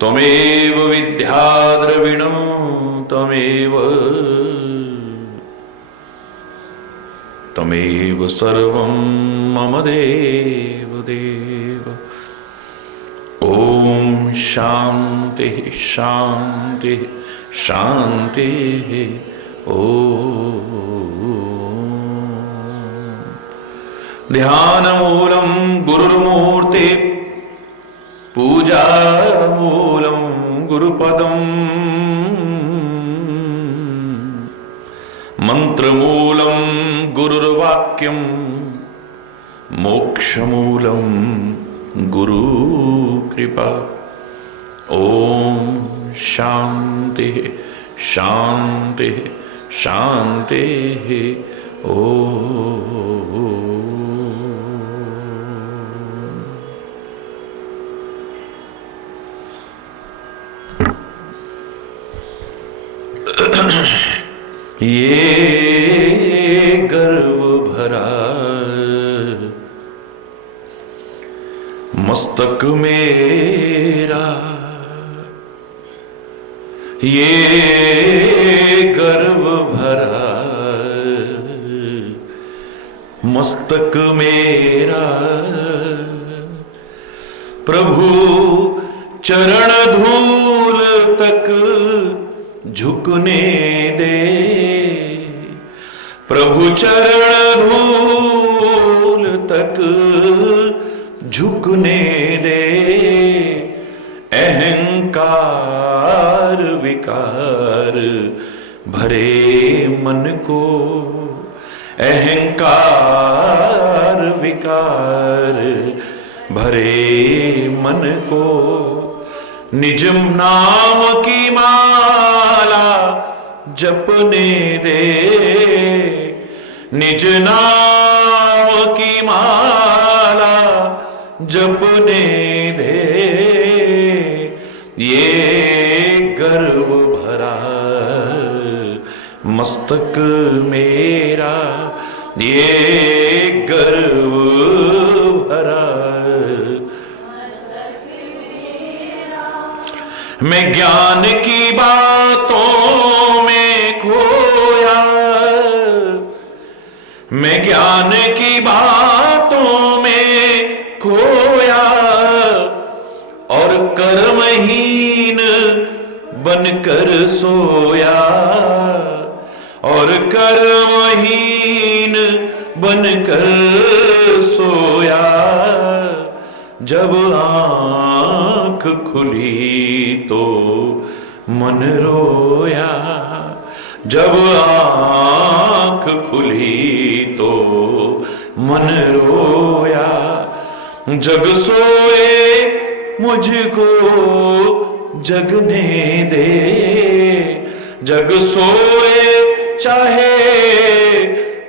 त्वमेव विद्या द्रविणं त्वमेव, त्वमेव सर्वं मम देव देव। ओम शांति शांति शांति। ध्यानमूलं गुरुर्मूर्ति, पूजामूलं गुरुपदम्, मंत्रमूलं गुरुर्वाक्यं, मोक्षमूलं गुरुकृपा। ओम शांति शांति शांति। ये गर्व भरा मस्तक मेरा, ये गर्व भरा मस्तक मेरा, प्रभु चरण धूल तक झुकने दे, प्रभु चरण धूल तक झुकने दे। अहंकार विकार भरे मन को, अहंकार विकार भरे मन को, निज नाम की माला जपने दे, निज नाम की माला जपने दे। ये गर्व भरा मस्तक मेरा ये गर्व भरा, मैं ज्ञान की बातों में खोया, मैं ज्ञान की बातों में खोया, और कर्महीन बनकर सोया, और कर्महीन बनकर सोया। जब आंख खुली तो मन रोया, जब आंख खुली तो मन रोया। जग सोए मुझको जगने दे, जग सोए चाहे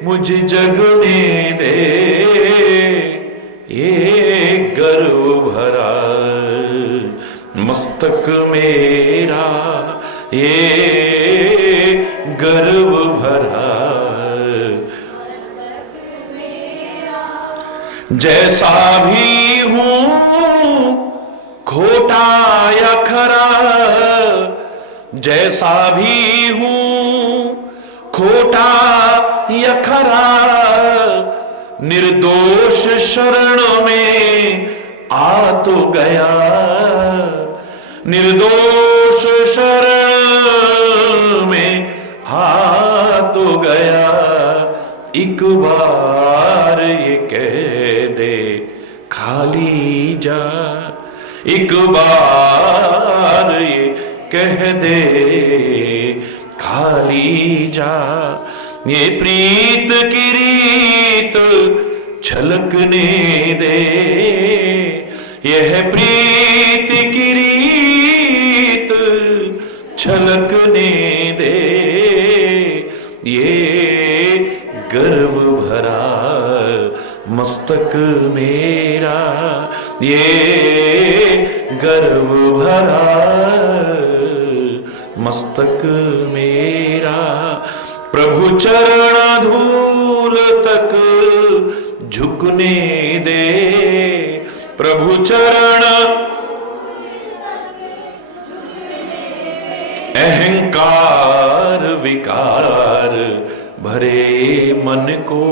मुझे जगने दे, ये गर्व भरा मस्तक मेरा, ये गर्व भरा। जैसा भी हूं खोटा या खरा, जैसा भी हूं खोटा या खरा, निर्दोष शरण में आ तो गया, निर्दोष शरण में आ तो गया। एक बार ये कह दे खाली जा, एक बार ये कह दे खाली जा। ये प्रीत की रीत छलकने दे, यह प्रीत की रीत छलकने दे, ये गर्व भरा मस्तक मेरा, ये गर्व भरा मस्तक मेरा। प्रभु चरण धूल तक झुकने दे, प्रभु चरण अहंकार विकार भरे मन को,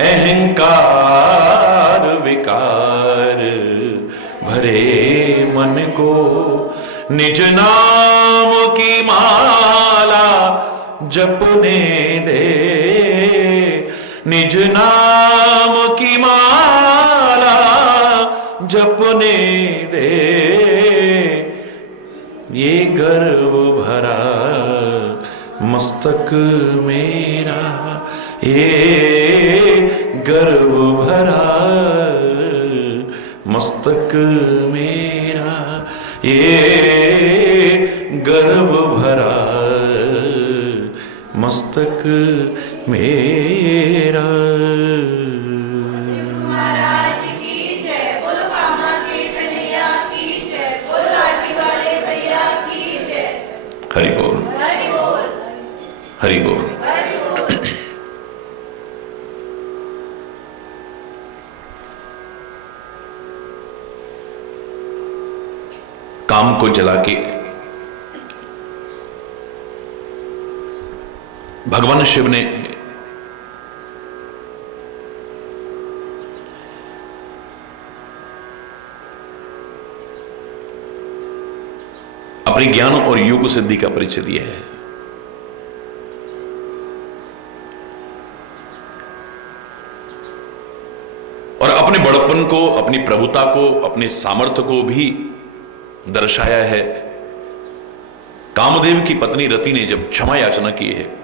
अहंकार विकार भरे मन को। निज नाम की माला जपने दे, निज नाम की माला जपने दे, ये गर्व भरा मस्तक मेरा, ये गर्व भरा मस्तक मेरा, ये गर्व भरा मस्तक मेरा। महाराज की जय, बोलो कामा के कन्हैया की जय, बोलो लाठी वाले भैया की जय। हरि बोल, हरि बोल, हरि बोल। हरि बोल। काम को जला के भगवान शिव ने अपने ज्ञान और योग सिद्धि का परिचय दिया है। और अपने बड़प्पन को, अपनी प्रभुता को, अपने सामर्थ्य को भी दर्शाया है। कामदेव की पत्नी रति ने जब क्षमा याचना की है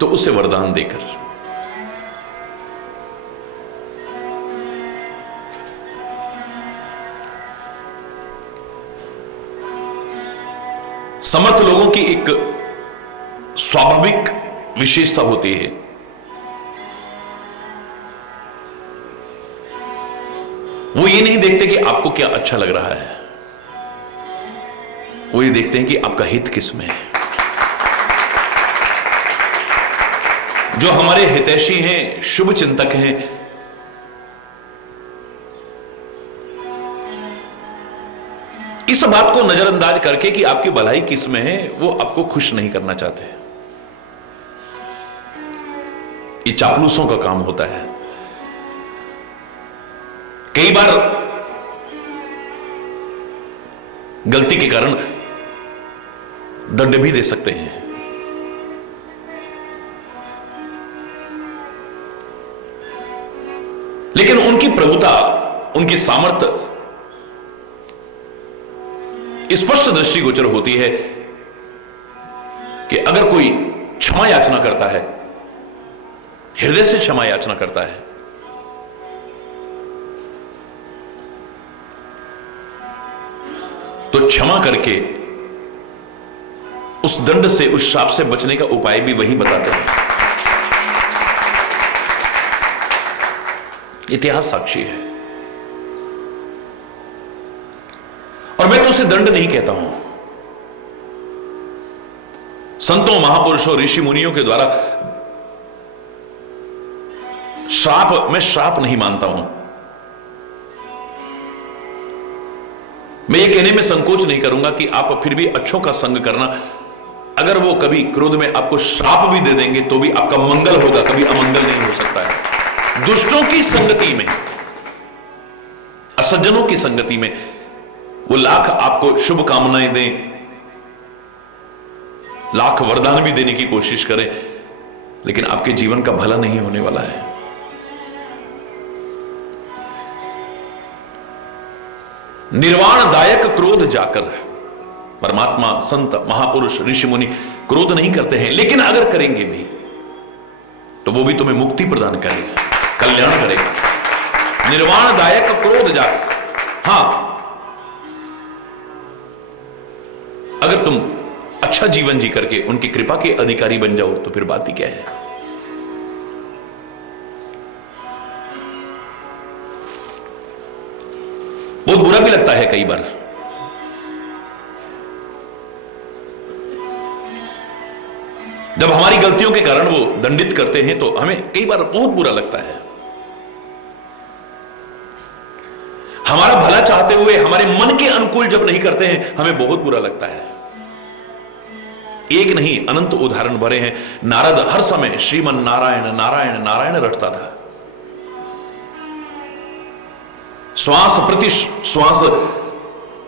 तो उसे वरदान देकर समर्थ लोगों की एक स्वाभाविक विशेषता होती है, वो ये नहीं देखते कि आपको क्या अच्छा लग रहा है, वो ये देखते हैं कि आपका हित किस में है। जो हमारे हितैषी हैं, शुभ चिंतक हैं, इस बात को नजरअंदाज करके कि आपकी भलाई किस में है, वो आपको खुश नहीं करना चाहते। ये चापलूसों का काम होता है। कई बार गलती के कारण दंड भी दे सकते हैं। लेकिन उनकी प्रभुता, उनकी सामर्थ्य स्पष्ट दृष्टिगोचर होती है कि अगर कोई क्षमा याचना करता है, हृदय से क्षमा याचना करता है, तो क्षमा करके उस दंड से, उस श्राप से बचने का उपाय भी वही बताते हैं। इतिहास साक्षी है। और मैं तो उसे दंड नहीं कहता हूं। संतों, महापुरुषों, ऋषि मुनियों के द्वारा श्राप, मैं श्राप नहीं मानता हूं। मैं ये कहने में संकोच नहीं करूंगा कि आप फिर भी अच्छों का संग करना। अगर वो कभी क्रोध में आपको श्राप भी दे देंगे तो भी आपका मंगल होगा, कभी अमंगल नहीं हो सकता है। दुष्टों की संगति में, असज्जनों की संगति में वो लाख आपको शुभ कामनाएं दें, लाख वरदान भी देने की कोशिश करें, लेकिन आपके जीवन का भला नहीं होने वाला है। निर्वाणदायक क्रोध जाकर परमात्मा, संत, महापुरुष, ऋषि मुनि क्रोध नहीं करते हैं, लेकिन अगर करेंगे भी तो वो भी तुम्हें मुक्ति प्रदान करेगा, कल्याण करेगा। निर्वाणदायक क्रोध जाकर, हां, अगर तुम अच्छा जीवन जी करके उनकी कृपा के अधिकारी बन जाओ तो फिर बात ही क्या है। बहुत बुरा भी लगता है कई बार। जब हमारी गलतियों के कारण वो दंडित करते हैं तो हमें कई बार बहुत बुरा लगता है। हमारा भला चाहते हुए हमारे मन के अनुकूल जब नहीं करते हैं, हमें बहुत बुरा लगता है। एक नहीं, अनंत उदाहरण भरे हैं। नारद हर समय श्रीमन नारायण नारायण नारायण रटता था। श्वास प्रति श्वास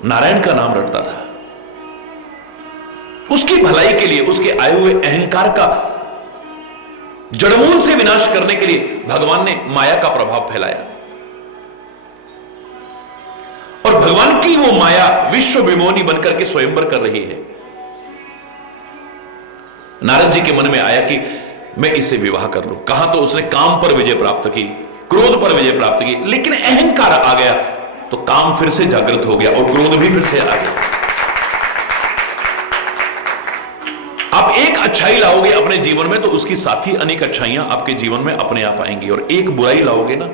नारायण का नाम रटता था। उसकी भलाई के लिए, उसके आए हुए अहंकार का जड़मूल से विनाश करने के लिए भगवान ने माया का प्रभाव फैलाया। और भगवान की वो माया विश्व विमोहिनी बनकर के स्वयंवर कर रही है। नारद जी के मन में आया कि मैं इससे विवाह कर लूं। कहां तो उसने काम पर विजय प्राप्त की, क्रोध पर विजय प्राप्त की, लेकिन अहंकार आ गया तो काम फिर से जागृत हो गया और क्रोध भी फिर से आ गया। आप एक अच्छाई लाओगे अपने जीवन में तो उसकी साथ ही अनेक अच्छाइयां आपके जीवन में अपने आप आएंगी, और एक बुराई लाओगे ना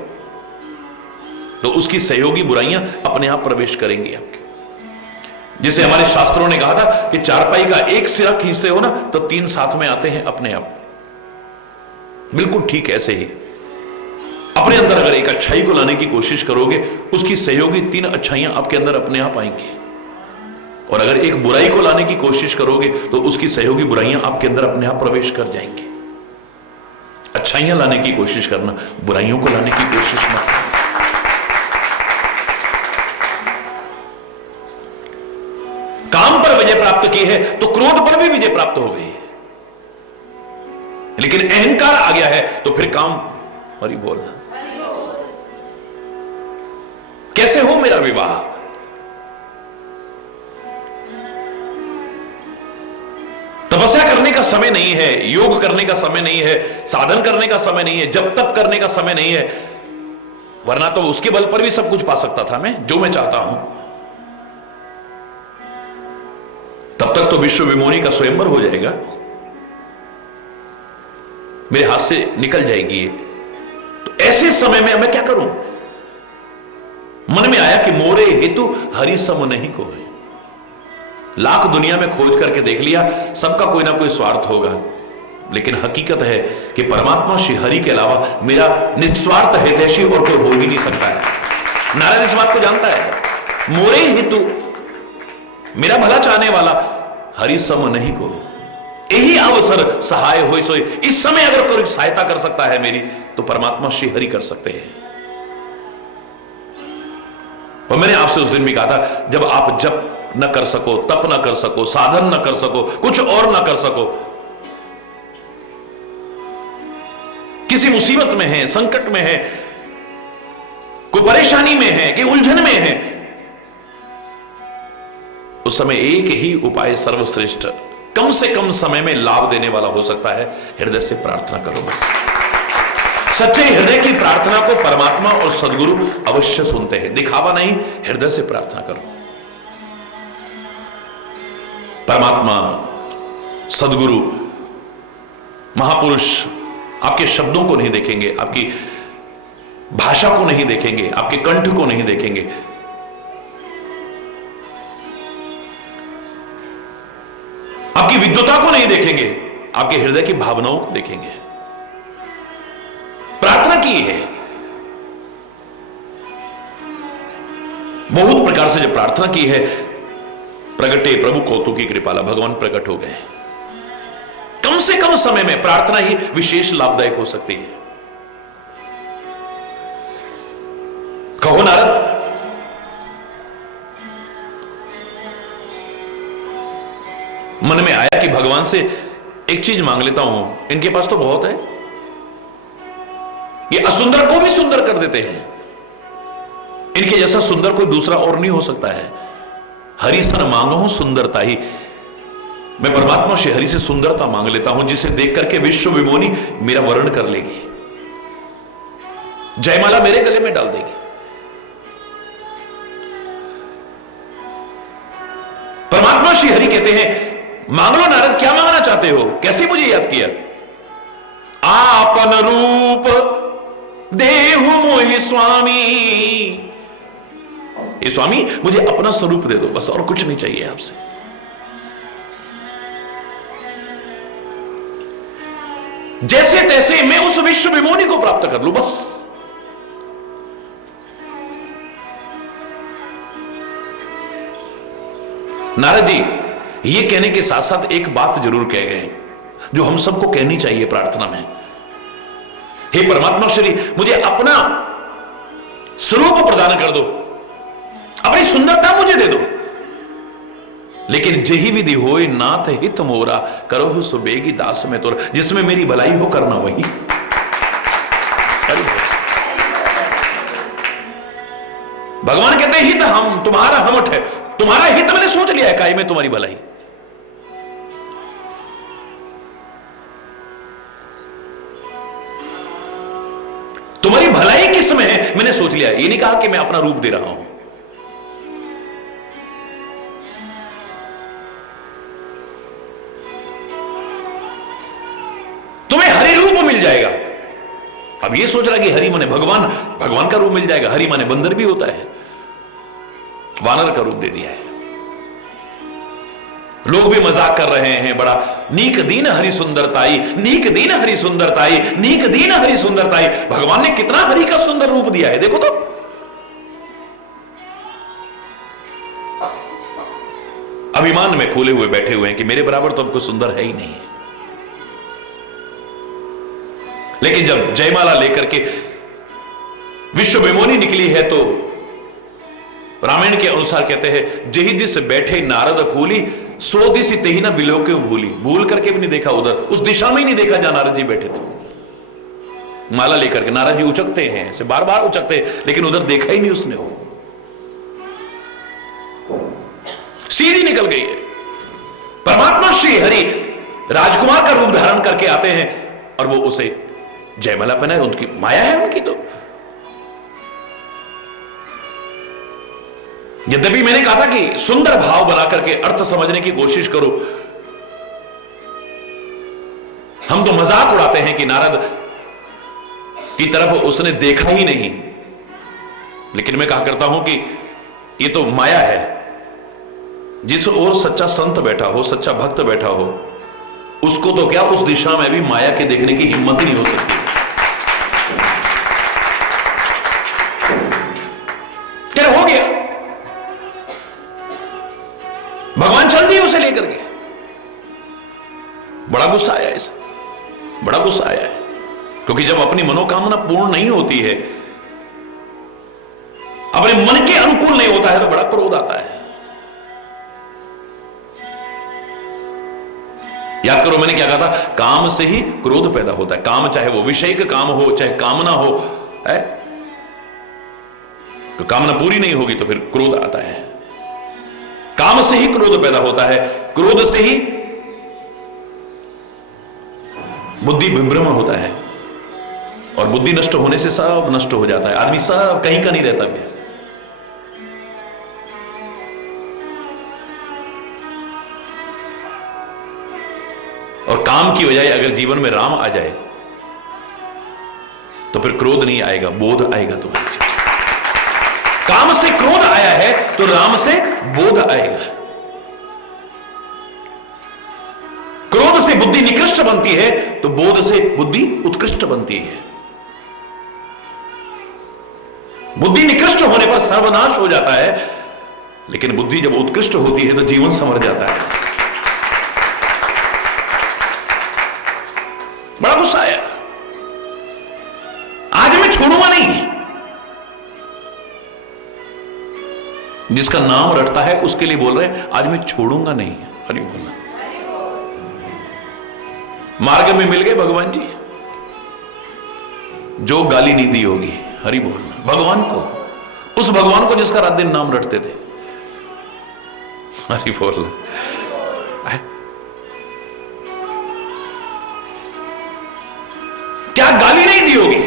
तो उसकी सहयोगी बुराइयां अपने आप प्रवेश करेंगी आपके। जिसे हमारे शास्त्रों ने कहा था कि चारपाई का एक सिरा खींचते हो ना तो तीन साथ में आते हैं अपने आप। बिल्कुल ठीक ऐसे ही अपने अंदर अगर एक अच्छाई को लाने की कोशिश करोगे, उसकी सहयोगी तीन अच्छाइयां आपके अंदर अपने आप आएंगी। और अगर एक बुराई को लाने की कोशिश करोगे तो उसकी सहयोगी बुराइयां आपके अंदर अपने आप प्रवेश कर जाएंगी। अच्छाइयां लाने की कोशिश करना, बुराइयों को लाने की कोशिश मत करना। काम पर विजय प्राप्त की है तो क्रोध पर भी विजय प्राप्त हो गई है, लेकिन अहंकार आ गया है तो फिर काम, हरि बोल, कैसे हो मेरा विवाह। तपस्या करने का समय नहीं है, योग करने का समय नहीं है, साधन करने का समय नहीं है, जब तप करने का समय नहीं है, वरना तो उसके बल पर भी सब कुछ पा सकता था मैं, जो मैं चाहता हूं। तब तक तो विश्व विमोहिनी का स्वयंवर हो जाएगा, मेरे हाथ से निकल जाएगी ये। तो ऐसे समय में मैं क्या करूं? मन में आया कि मोरे हेतु हरि सम नहीं कोई। लाख दुनिया में खोज करके देख लिया, सबका कोई ना कोई स्वार्थ होगा, लेकिन हकीकत है कि परमात्मा श्री हरि के अलावा मेरा निस्वार्थ हितैषी और कोई हो ही नहीं सकता है। नारायण इस बात को जानता है। मोरे हितु, मेरा भला चाहने वाला हरि सम नहीं को, यही अवसर सहाय हो सोई। इस समय अगर कोई सहायता कर सकता है मेरी, तो परमात्मा श्री हरि कर सकते हैं। और मैंने आपसे उस दिन भी कहा था, जब आप जप न कर सको, तप न कर सको, साधन न कर सको, कुछ और न कर सको, किसी मुसीबत में है, संकट में है, कोई परेशानी में है कि उलझन में है, उस समय एक ही उपाय सर्वश्रेष्ठ, कम से कम समय में लाभ देने वाला हो सकता है। हृदय से प्रार्थना करो बस। सच्चे हृदय की प्रार्थना को परमात्मा और सदगुरु अवश्य सुनते हैं। दिखावा नहीं, हृदय से प्रार्थना करो। परमात्मा, सदगुरु, महापुरुष आपके शब्दों को नहीं देखेंगे, आपकी भाषा को नहीं देखेंगे, आपके कंठ को नहीं देखेंगे, आपकी विद्वता को नहीं देखेंगे, आपके हृदय की भावनाओं को देखेंगे। प्रार्थना की है बहुत प्रकार से, जब प्रार्थना की है, प्रगटे प्रभु कौतुकी कृपाला, भगवान प्रकट हो गए। कम से कम समय में प्रार्थना ही विशेष लाभदायक हो सकती है। कहो नारद, मन में आया कि भगवान से एक चीज मांग लेता हूं, इनके पास तो बहुत है, ये असुंदर को भी सुंदर कर देते हैं, इनके जैसा सुंदर कोई दूसरा और नहीं हो सकता है। हरि सन मांगो सुंदरता ही, मैं परमात्मा श्री हरि से सुंदरता मांग लेता हूं, जिसे देख करके विश्व विमोनी मेरा वर्ण कर लेगी, जयमाला मेरे गले में डाल देगी। परमात्मा श्री हरि कहते हैं, मांग लो नारद, क्या मांगना चाहते हो? कैसे मुझे याद किया? आपन रूप देहु मोहि स्वामी, ये स्वामी मुझे अपना स्वरूप दे दो, बस, और कुछ नहीं चाहिए आपसे। जैसे तैसे मैं उस विश्व विमोनी को प्राप्त कर लूं, बस। नारद जी ये कहने के साथ साथ एक बात जरूर कह गए, जो हम सबको कहनी चाहिए प्रार्थना में। हे परमात्मा श्री, मुझे अपना स्वरूप प्रदान कर दो, अपनी सुंदरता मुझे दे दो, लेकिन जही विधि होए नाथ हित मोरा, करो सुबेगी दास में तोरा, जिसमें मेरी भलाई हो करना वही। भगवान कहते हैं हित हम, तुम्हारा हमठ है, तुम्हारा हित मैंने सोच लिया है, काय में तुम्हारी भलाई। तुम्हारी भलाई किस में है मैंने सोच लिया। ये नहीं कहा कि मैं अपना रूप दे रहा हूं। तुम्हें हरि रूप मिल जाएगा। अब ये सोच रहा कि हरि माने भगवान, भगवान का रूप मिल जाएगा। हरि माने बंदर भी होता है, वानर का रूप दे दिया है। लोग भी मजाक कर रहे हैं, बड़ा नीक दीन हरि सुंदरताई, नीक दीन हरि सुंदरताई, नीक दीन हरि सुंदरताई। भगवान ने कितना हरि का सुंदर रूप दिया है, देखो तो। अभिमान में फूले हुए बैठे हुए हैं कि मेरे बराबर तो अब कोई सुंदर है ही नहीं। लेकिन जब जयमाला लेकर के विश्व विमोनी निकली है, तो रामायण के अनुसार कहते हैं, जही दिस बैठे नारद फूली, सो दिस तेही ना बिलो के भूली। भूल करके भी नहीं देखा उधर, उस दिशा में ही नहीं देखा जहां नारद जी बैठे थे। माला लेकर के नारद जी उचकते हैं, ऐसे बार बार उचकते हैं, लेकिन उधर देखा ही नहीं उसने। हो सीधी निकल गई है। परमात्मा श्री हरि राजकुमार का रूप धारण करके आते हैं और वो उसे जयमाला पहनाए। उनकी माया है उनकी। तो यद्यपि मैंने कहा था कि सुंदर भाव बना करके अर्थ समझने की कोशिश करो। हम तो मजाक उड़ाते हैं कि नारद की तरफ उसने देखा ही नहीं, लेकिन मैं कहा करता हूं कि ये तो माया है। जिस ओर सच्चा संत बैठा हो, सच्चा भक्त बैठा हो, उसको तो क्या, उस दिशा में भी माया के देखने की हिम्मत ही नहीं हो सकती। क्या हो गया, भगवान चल दिए उसे लेकर के। बड़ा गुस्सा आया इसे, बड़ा गुस्सा आया है, क्योंकि जब अपनी मनोकामना पूर्ण नहीं होती है, अपने मन के अनुकूल नहीं होता है, तो बड़ा क्रोध आता है। याद करो मैंने क्या कहा था, काम से ही क्रोध पैदा होता है। काम चाहे वो विषयिक काम हो, चाहे कामना हो, है तो कामना पूरी नहीं होगी तो फिर क्रोध आता है। काम से ही क्रोध पैदा होता है, क्रोध से ही बुद्धि विभ्रमण होता है, और बुद्धि नष्ट होने से सब नष्ट हो जाता है, आदमी सब कहीं का नहीं रहता फिर। और काम की बजाय अगर जीवन में राम आ जाए तो फिर क्रोध नहीं आएगा, बोध आएगा तुम्हारे जीवन। काम से क्रोध आया है तो राम से बोध आएगा। क्रोध से बुद्धि निकृष्ट बनती है तो बोध से बुद्धि उत्कृष्ट बनती है। बुद्धि निकृष्ट होने पर सर्वनाश हो जाता है, लेकिन बुद्धि जब उत्कृष्ट होती है तो जीवन संवर जाता है। बड़ा गुस्सा आया, आज मैं छोड़ूंगा नहीं। जिसका नाम रटता है उसके लिए बोल रहे हैं, आज मैं छोड़ूंगा नहीं। हरि बोलना। मार्ग में मिल गए भगवान जी, जो गाली नहीं दी होगी। हरि बोलना। भगवान को, उस भगवान को जिसका रात दिन नाम रटते थे। हरि बोलना। क्या गाली नहीं दी होगी?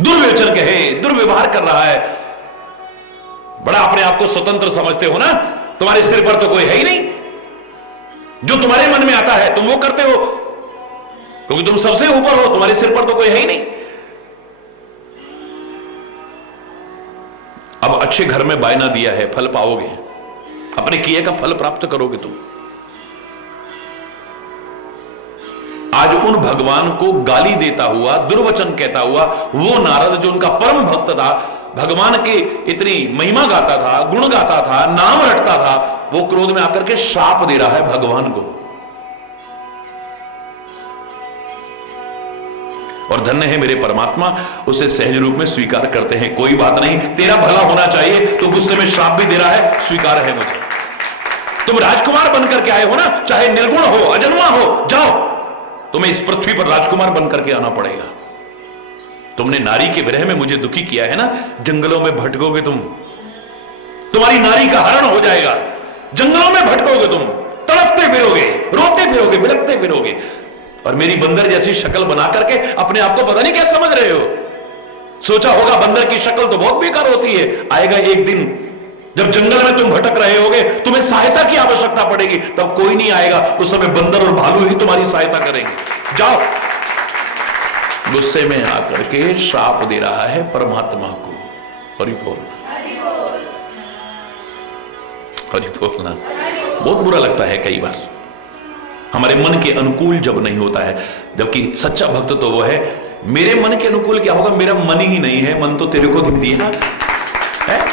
दुर्व्यवचन कहे, दुर्व्यवहार कर रहा है, बड़ा अपने आप को स्वतंत्र समझते हो ना, तुम्हारे सिर पर तो कोई है ही नहीं, जो तुम्हारे मन में आता है तुम वो करते हो, क्योंकि तुम सबसे ऊपर हो, तुम्हारे सिर पर तो कोई है ही नहीं। अब अच्छे घर में बायना दिया है, फल पाओगे, अपने किए का फल प्राप्त करोगे तुम। आज उन भगवान को गाली देता हुआ, दुर्वचन कहता हुआ वो नारद, जो उनका परम भक्त था, भगवान के इतनी महिमा गाता था, गुण गाता था, नाम रटता था, वो क्रोध में आकर के शाप दे रहा है भगवान को। और धन्य है मेरे परमात्मा, उसे सहज रूप में स्वीकार करते हैं। कोई बात नहीं, तेरा भला होना चाहिए, तो गुस्से में श्राप भी दे रहा है, स्वीकार है मुझे। तुम राजकुमार बनकर के आए हो ना, चाहे निर्गुण हो, अजन्मा हो, जाओ, तुम्हें इस पृथ्वी पर राजकुमार बनकर के आना पड़ेगा। तुमने नारी के विरह में मुझे दुखी किया है ना, जंगलों में भटकोगे तुम, तुम्हारी नारी का हरण हो जाएगा, जंगलों में भटकोगे तुम, तड़पते फिरोगे, रोते फिरोगे, बिलखते फिरोगे, और मेरी बंदर जैसी शक्ल बना करके अपने आप को पता नहीं क्या समझ रहे हो। सोचा होगा बंदर की शक्ल तो बहुत बेकार होती है। आएगा एक दिन जब जंगल में तुम भटक रहे होगे, तुम्हें सहायता की आवश्यकता पड़ेगी, तब कोई नहीं आएगा, उस समय बंदर और भालू ही तुम्हारी सहायता करेंगे। जाओ। गुस्से में आकर के श्राप दे रहा है परमात्मा को। हरि बोलना, हरि बोलना। बहुत बुरा लगता है कई बार, हमारे मन के अनुकूल जब नहीं होता है, जबकि सच्चा भक्त तो वो है, मेरे मन के अनुकूल क्या होगा, मेरा मन ही नहीं है, मन तो तेरे को दे दिया है।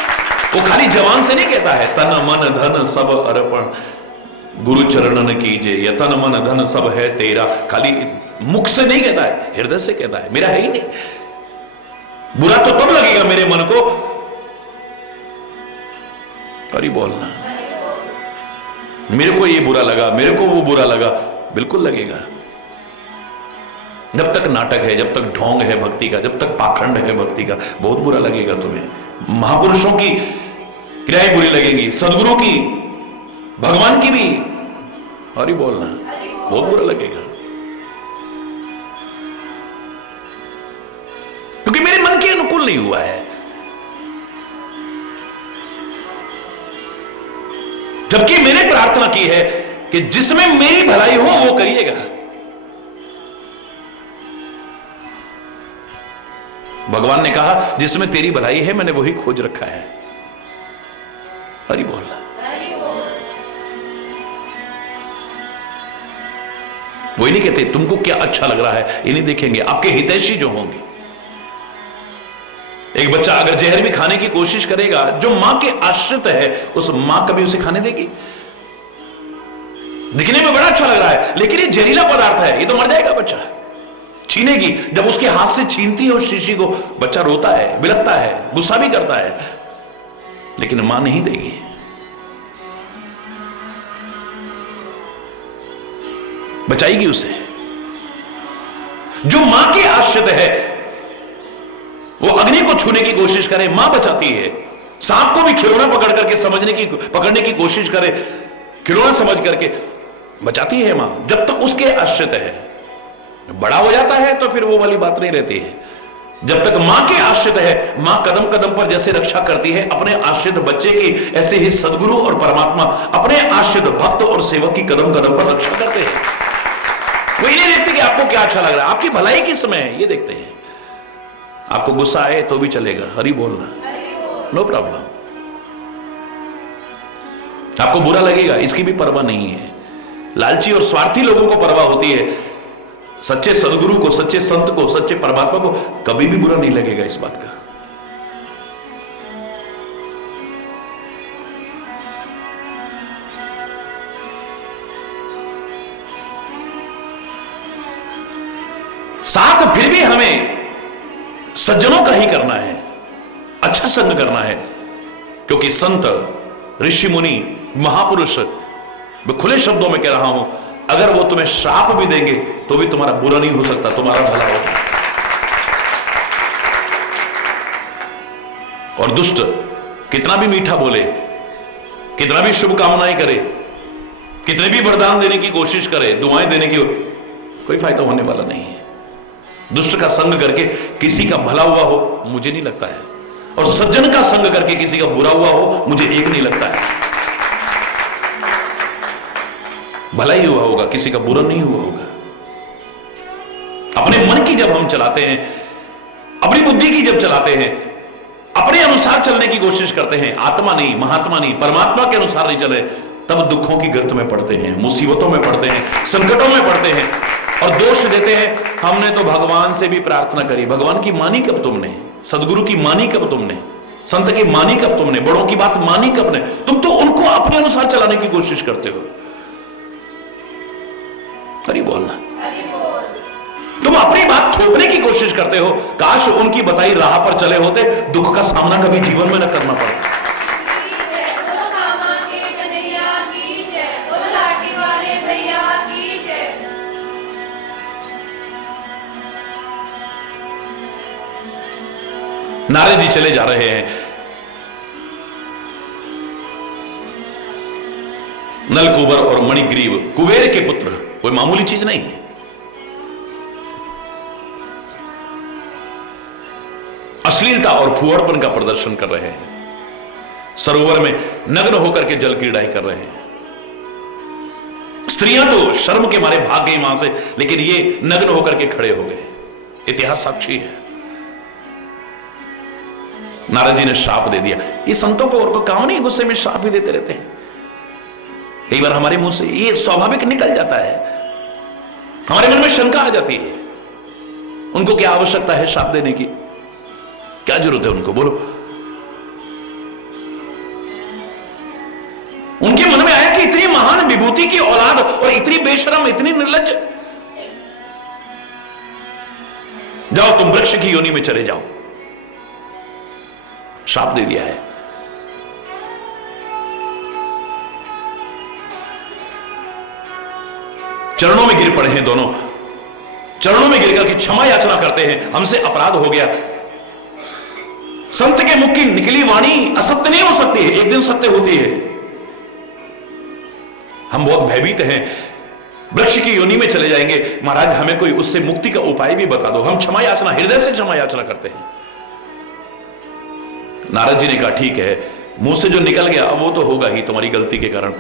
वो खाली जवान से नहीं कहता है, तन मन धन सब अर्पण गुरु चरणन कीजिए, या तन मन धन सब है तेरा, खाली मुख से नहीं कहता है, हृदय से कहता है, मेरा है ही नहीं। बुरा तो तब लगेगा मेरे मन को, हरि बोलना, मेरे को ये बुरा लगा, मेरे को वो बुरा लगा, बिल्कुल लगेगा। जब तक नाटक है, जब तक ढोंग है भक्ति का, जब तक पाखंड है भक्ति का, बहुत बुरा लगेगा तुम्हें। महापुरुषों की क्रियाएं बुरी लगेंगी, सदगुरु की, भगवान की भी, हरि बोलना, बहुत बुरा लगेगा, क्योंकि मेरे मन के अनुकूल नहीं हुआ है। जबकि मैंने प्रार्थना की है कि जिसमें मेरी भलाई हो वो करिएगा। भगवान ने कहा जिसमें तेरी भलाई है मैंने वही खोज रखा है। हरि बोल। वो ही नहीं कहते तुमको क्या अच्छा लग रहा है, ये नहीं देखेंगे, आपके हितैषी जो होंगे। एक बच्चा अगर जहर भी खाने की कोशिश करेगा, जो मां के आश्रित है उस मां कभी उसे खाने देगी? दिखने में बड़ा अच्छा लग रहा है लेकिन ये जहरीला पदार्थ है, ये तो मर जाएगा बच्चा। छीनेगी, जब उसके हाथ से छीनती है उस शीशी को, बच्चा रोता है, बिलखता है, गुस्सा भी करता है, लेकिन मां नहीं देगी। बचाएगी उसे। जो मां के आश्रित है वो अग्नि को छूने की कोशिश करे, मां बचाती है। सांप को भी खिलौना पकड़ करके पकड़ने की कोशिश करे, खिलौना समझ करके बचाती है मां, जब तक उसके आश्रित है। बड़ा हो जाता है तो फिर वो वाली बात नहीं रहती है। जब तक मां के आश्रित है, मां कदम कदम पर जैसे रक्षा करती है अपने आश्रित बच्चे की, ऐसे ही सदगुरु और परमात्मा अपने आश्रित भक्त और सेवक की कदम कदम पर रक्षा करते हैं। वो ये नहीं देखते कि आपको क्या अच्छा लग रहा है, आपकी भलाई किस समय है, ये देखते हैं। आपको गुस्सा आए तो भी चलेगा, हरि बोलना, नो प्रॉब्लम। आपको बुरा लगेगा, इसकी भी परवाह नहीं है। लालची और स्वार्थी लोगों को परवाह होती है, सच्चे सदगुरु को, सच्चे संत को, सच्चे परमात्मा को कभी भी बुरा नहीं लगेगा इस बात का। साथ फिर भी हमें सज्जनों का ही करना है, अच्छा संग करना है, क्योंकि संत, ऋषि मुनि, महापुरुष, मैं खुले शब्दों में कह रहा हूं, अगर वो तुम्हें श्राप भी देंगे तो भी तुम्हारा बुरा नहीं हो सकता, तुम्हारा भला होगा। और दुष्ट कितना भी मीठा बोले, कितना भी शुभकामनाएं करे, कितने भी वरदान देने की कोशिश करे, दुआएं देने की, कोई फायदा होने वाला नहीं है। दुष्ट का संग करके किसी का भला हुआ हो मुझे नहीं लगता है, और सज्जन का संग करके किसी का बुरा हुआ हो मुझे एक नहीं लगता है। भला ही हुआ होगा, किसी का बुरा नहीं हुआ होगा। अपने मन की जब हम चलाते हैं, अपनी बुद्धि की जब चलाते हैं, अपने अनुसार चलने की कोशिश करते हैं, आत्मा नहीं, महात्मा नहीं, परमात्मा के अनुसार नहीं चले, तब दुखों की गर्त में पड़ते हैं, मुसीबतों में पड़ते हैं, संकटों में पड़ते हैं और दोष देते हैं। हमने तो भगवान से भी प्रार्थना करी, भगवान की मानी कब तुमने, सदगुरु की मानी कब तुमने, संत की मानी कब तुमने, बड़ों की बात मानी कब ने? तुम तो उनको अपने अनुसार चलाने की कोशिश करते हो। हरि बोलना, तुम अपनी बात थोपने की कोशिश करते हो। काश उनकी बताई राह पर चले होते, दुख का सामना कभी जीवन में न करना पड़ता। नारद जी चले जा रहे हैं, नलकुबर और मणिग्रीव, कुबेर के पुत्र, कोई मामूली चीज नहीं है। अश्लीलता और फुहड़पन का प्रदर्शन कर रहे हैं, सरोवर में नग्न होकर के जल क्रीड़ाएं कर रहे हैं। स्त्रियां तो शर्म के मारे भाग गई वहां से, लेकिन ये नग्न होकर के खड़े हो गए। इतिहास साक्षी है। नारद जी ने श्राप दे दिया। ये संतों को और को काम नहीं, गुस्से में श्राप ही देते रहते हैं। कई बार हमारे मुंह से ये स्वाभाविक निकल जाता है, हमारे मन में शंका आ जाती है, उनको क्या आवश्यकता है श्राप देने की, क्या जरूरत है उनको, बोलो। उनके मन में आया कि इतनी महान विभूति की औलाद और इतनी बेशरम, इतनी निर्लज्ज, जाओ तुम वृक्ष की योनि में चले जाओ। श्राप दे दिया है। चरणों में गिर पड़े हैं दोनों, चरणों में गिर करके क्षमा याचना करते हैं, हमसे अपराध हो गया। संत के मुख की निकली वाणी असत्य नहीं हो सकती है, एक दिन सत्य होती है। हम बहुत भयभीत हैं, वृक्ष की योनि में चले जाएंगे, महाराज हमें कोई उससे मुक्ति का उपाय भी बता दो। हम क्षमा याचना, हृदय से क्षमा याचना करते हैं। नारद जी ने कहा ठीक है, मुंह से जो निकल गया वो तो होगा ही तुम्हारी गलती के कारण,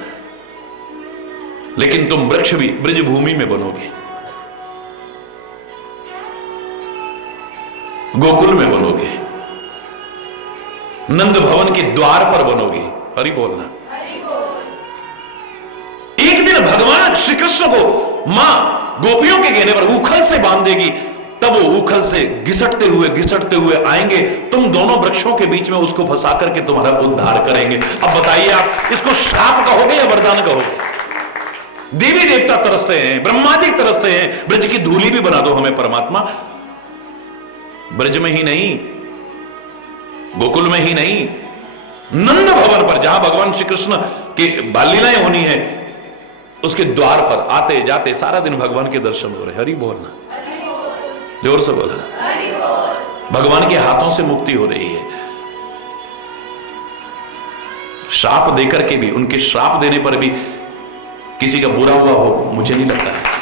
लेकिन तुम वृक्ष भी ब्रज भूमि में बनोगे, गोकुल में बनोगे, नंद भवन के द्वार पर बनोगे। हरि बोलना। एक दिन भगवान श्री कृष्ण को मां गोपियों के कहने पर उखल से बांध देगी, तब वो उखल से घिसटते हुए आएंगे, तुम दोनों वृक्षों के बीच में उसको फंसा करके तुम्हारा उद्धार करेंगे। अब बताइए आप इसको श्राप कहोगे या वरदान कहोगे? देवी देवता तरसते हैं, ब्रह्मादि तरसते हैं, ब्रज की धूली भी बना दो हमें परमात्मा। ब्रज में ही नहीं, गोकुल में ही नहीं, नंद भवन पर जहां भगवान श्री कृष्ण की बाल लीलाएं होनी है, उसके द्वार पर आते जाते सारा दिन भगवान के दर्शन हो रहे। हरि बोलना, जोर से बोलना। भगवान के हाथों से मुक्ति हो रही है। श्राप देकर के भी, उनके श्राप देने पर भी किसी का बुरा हुआ हो, मुझे नहीं लगता है।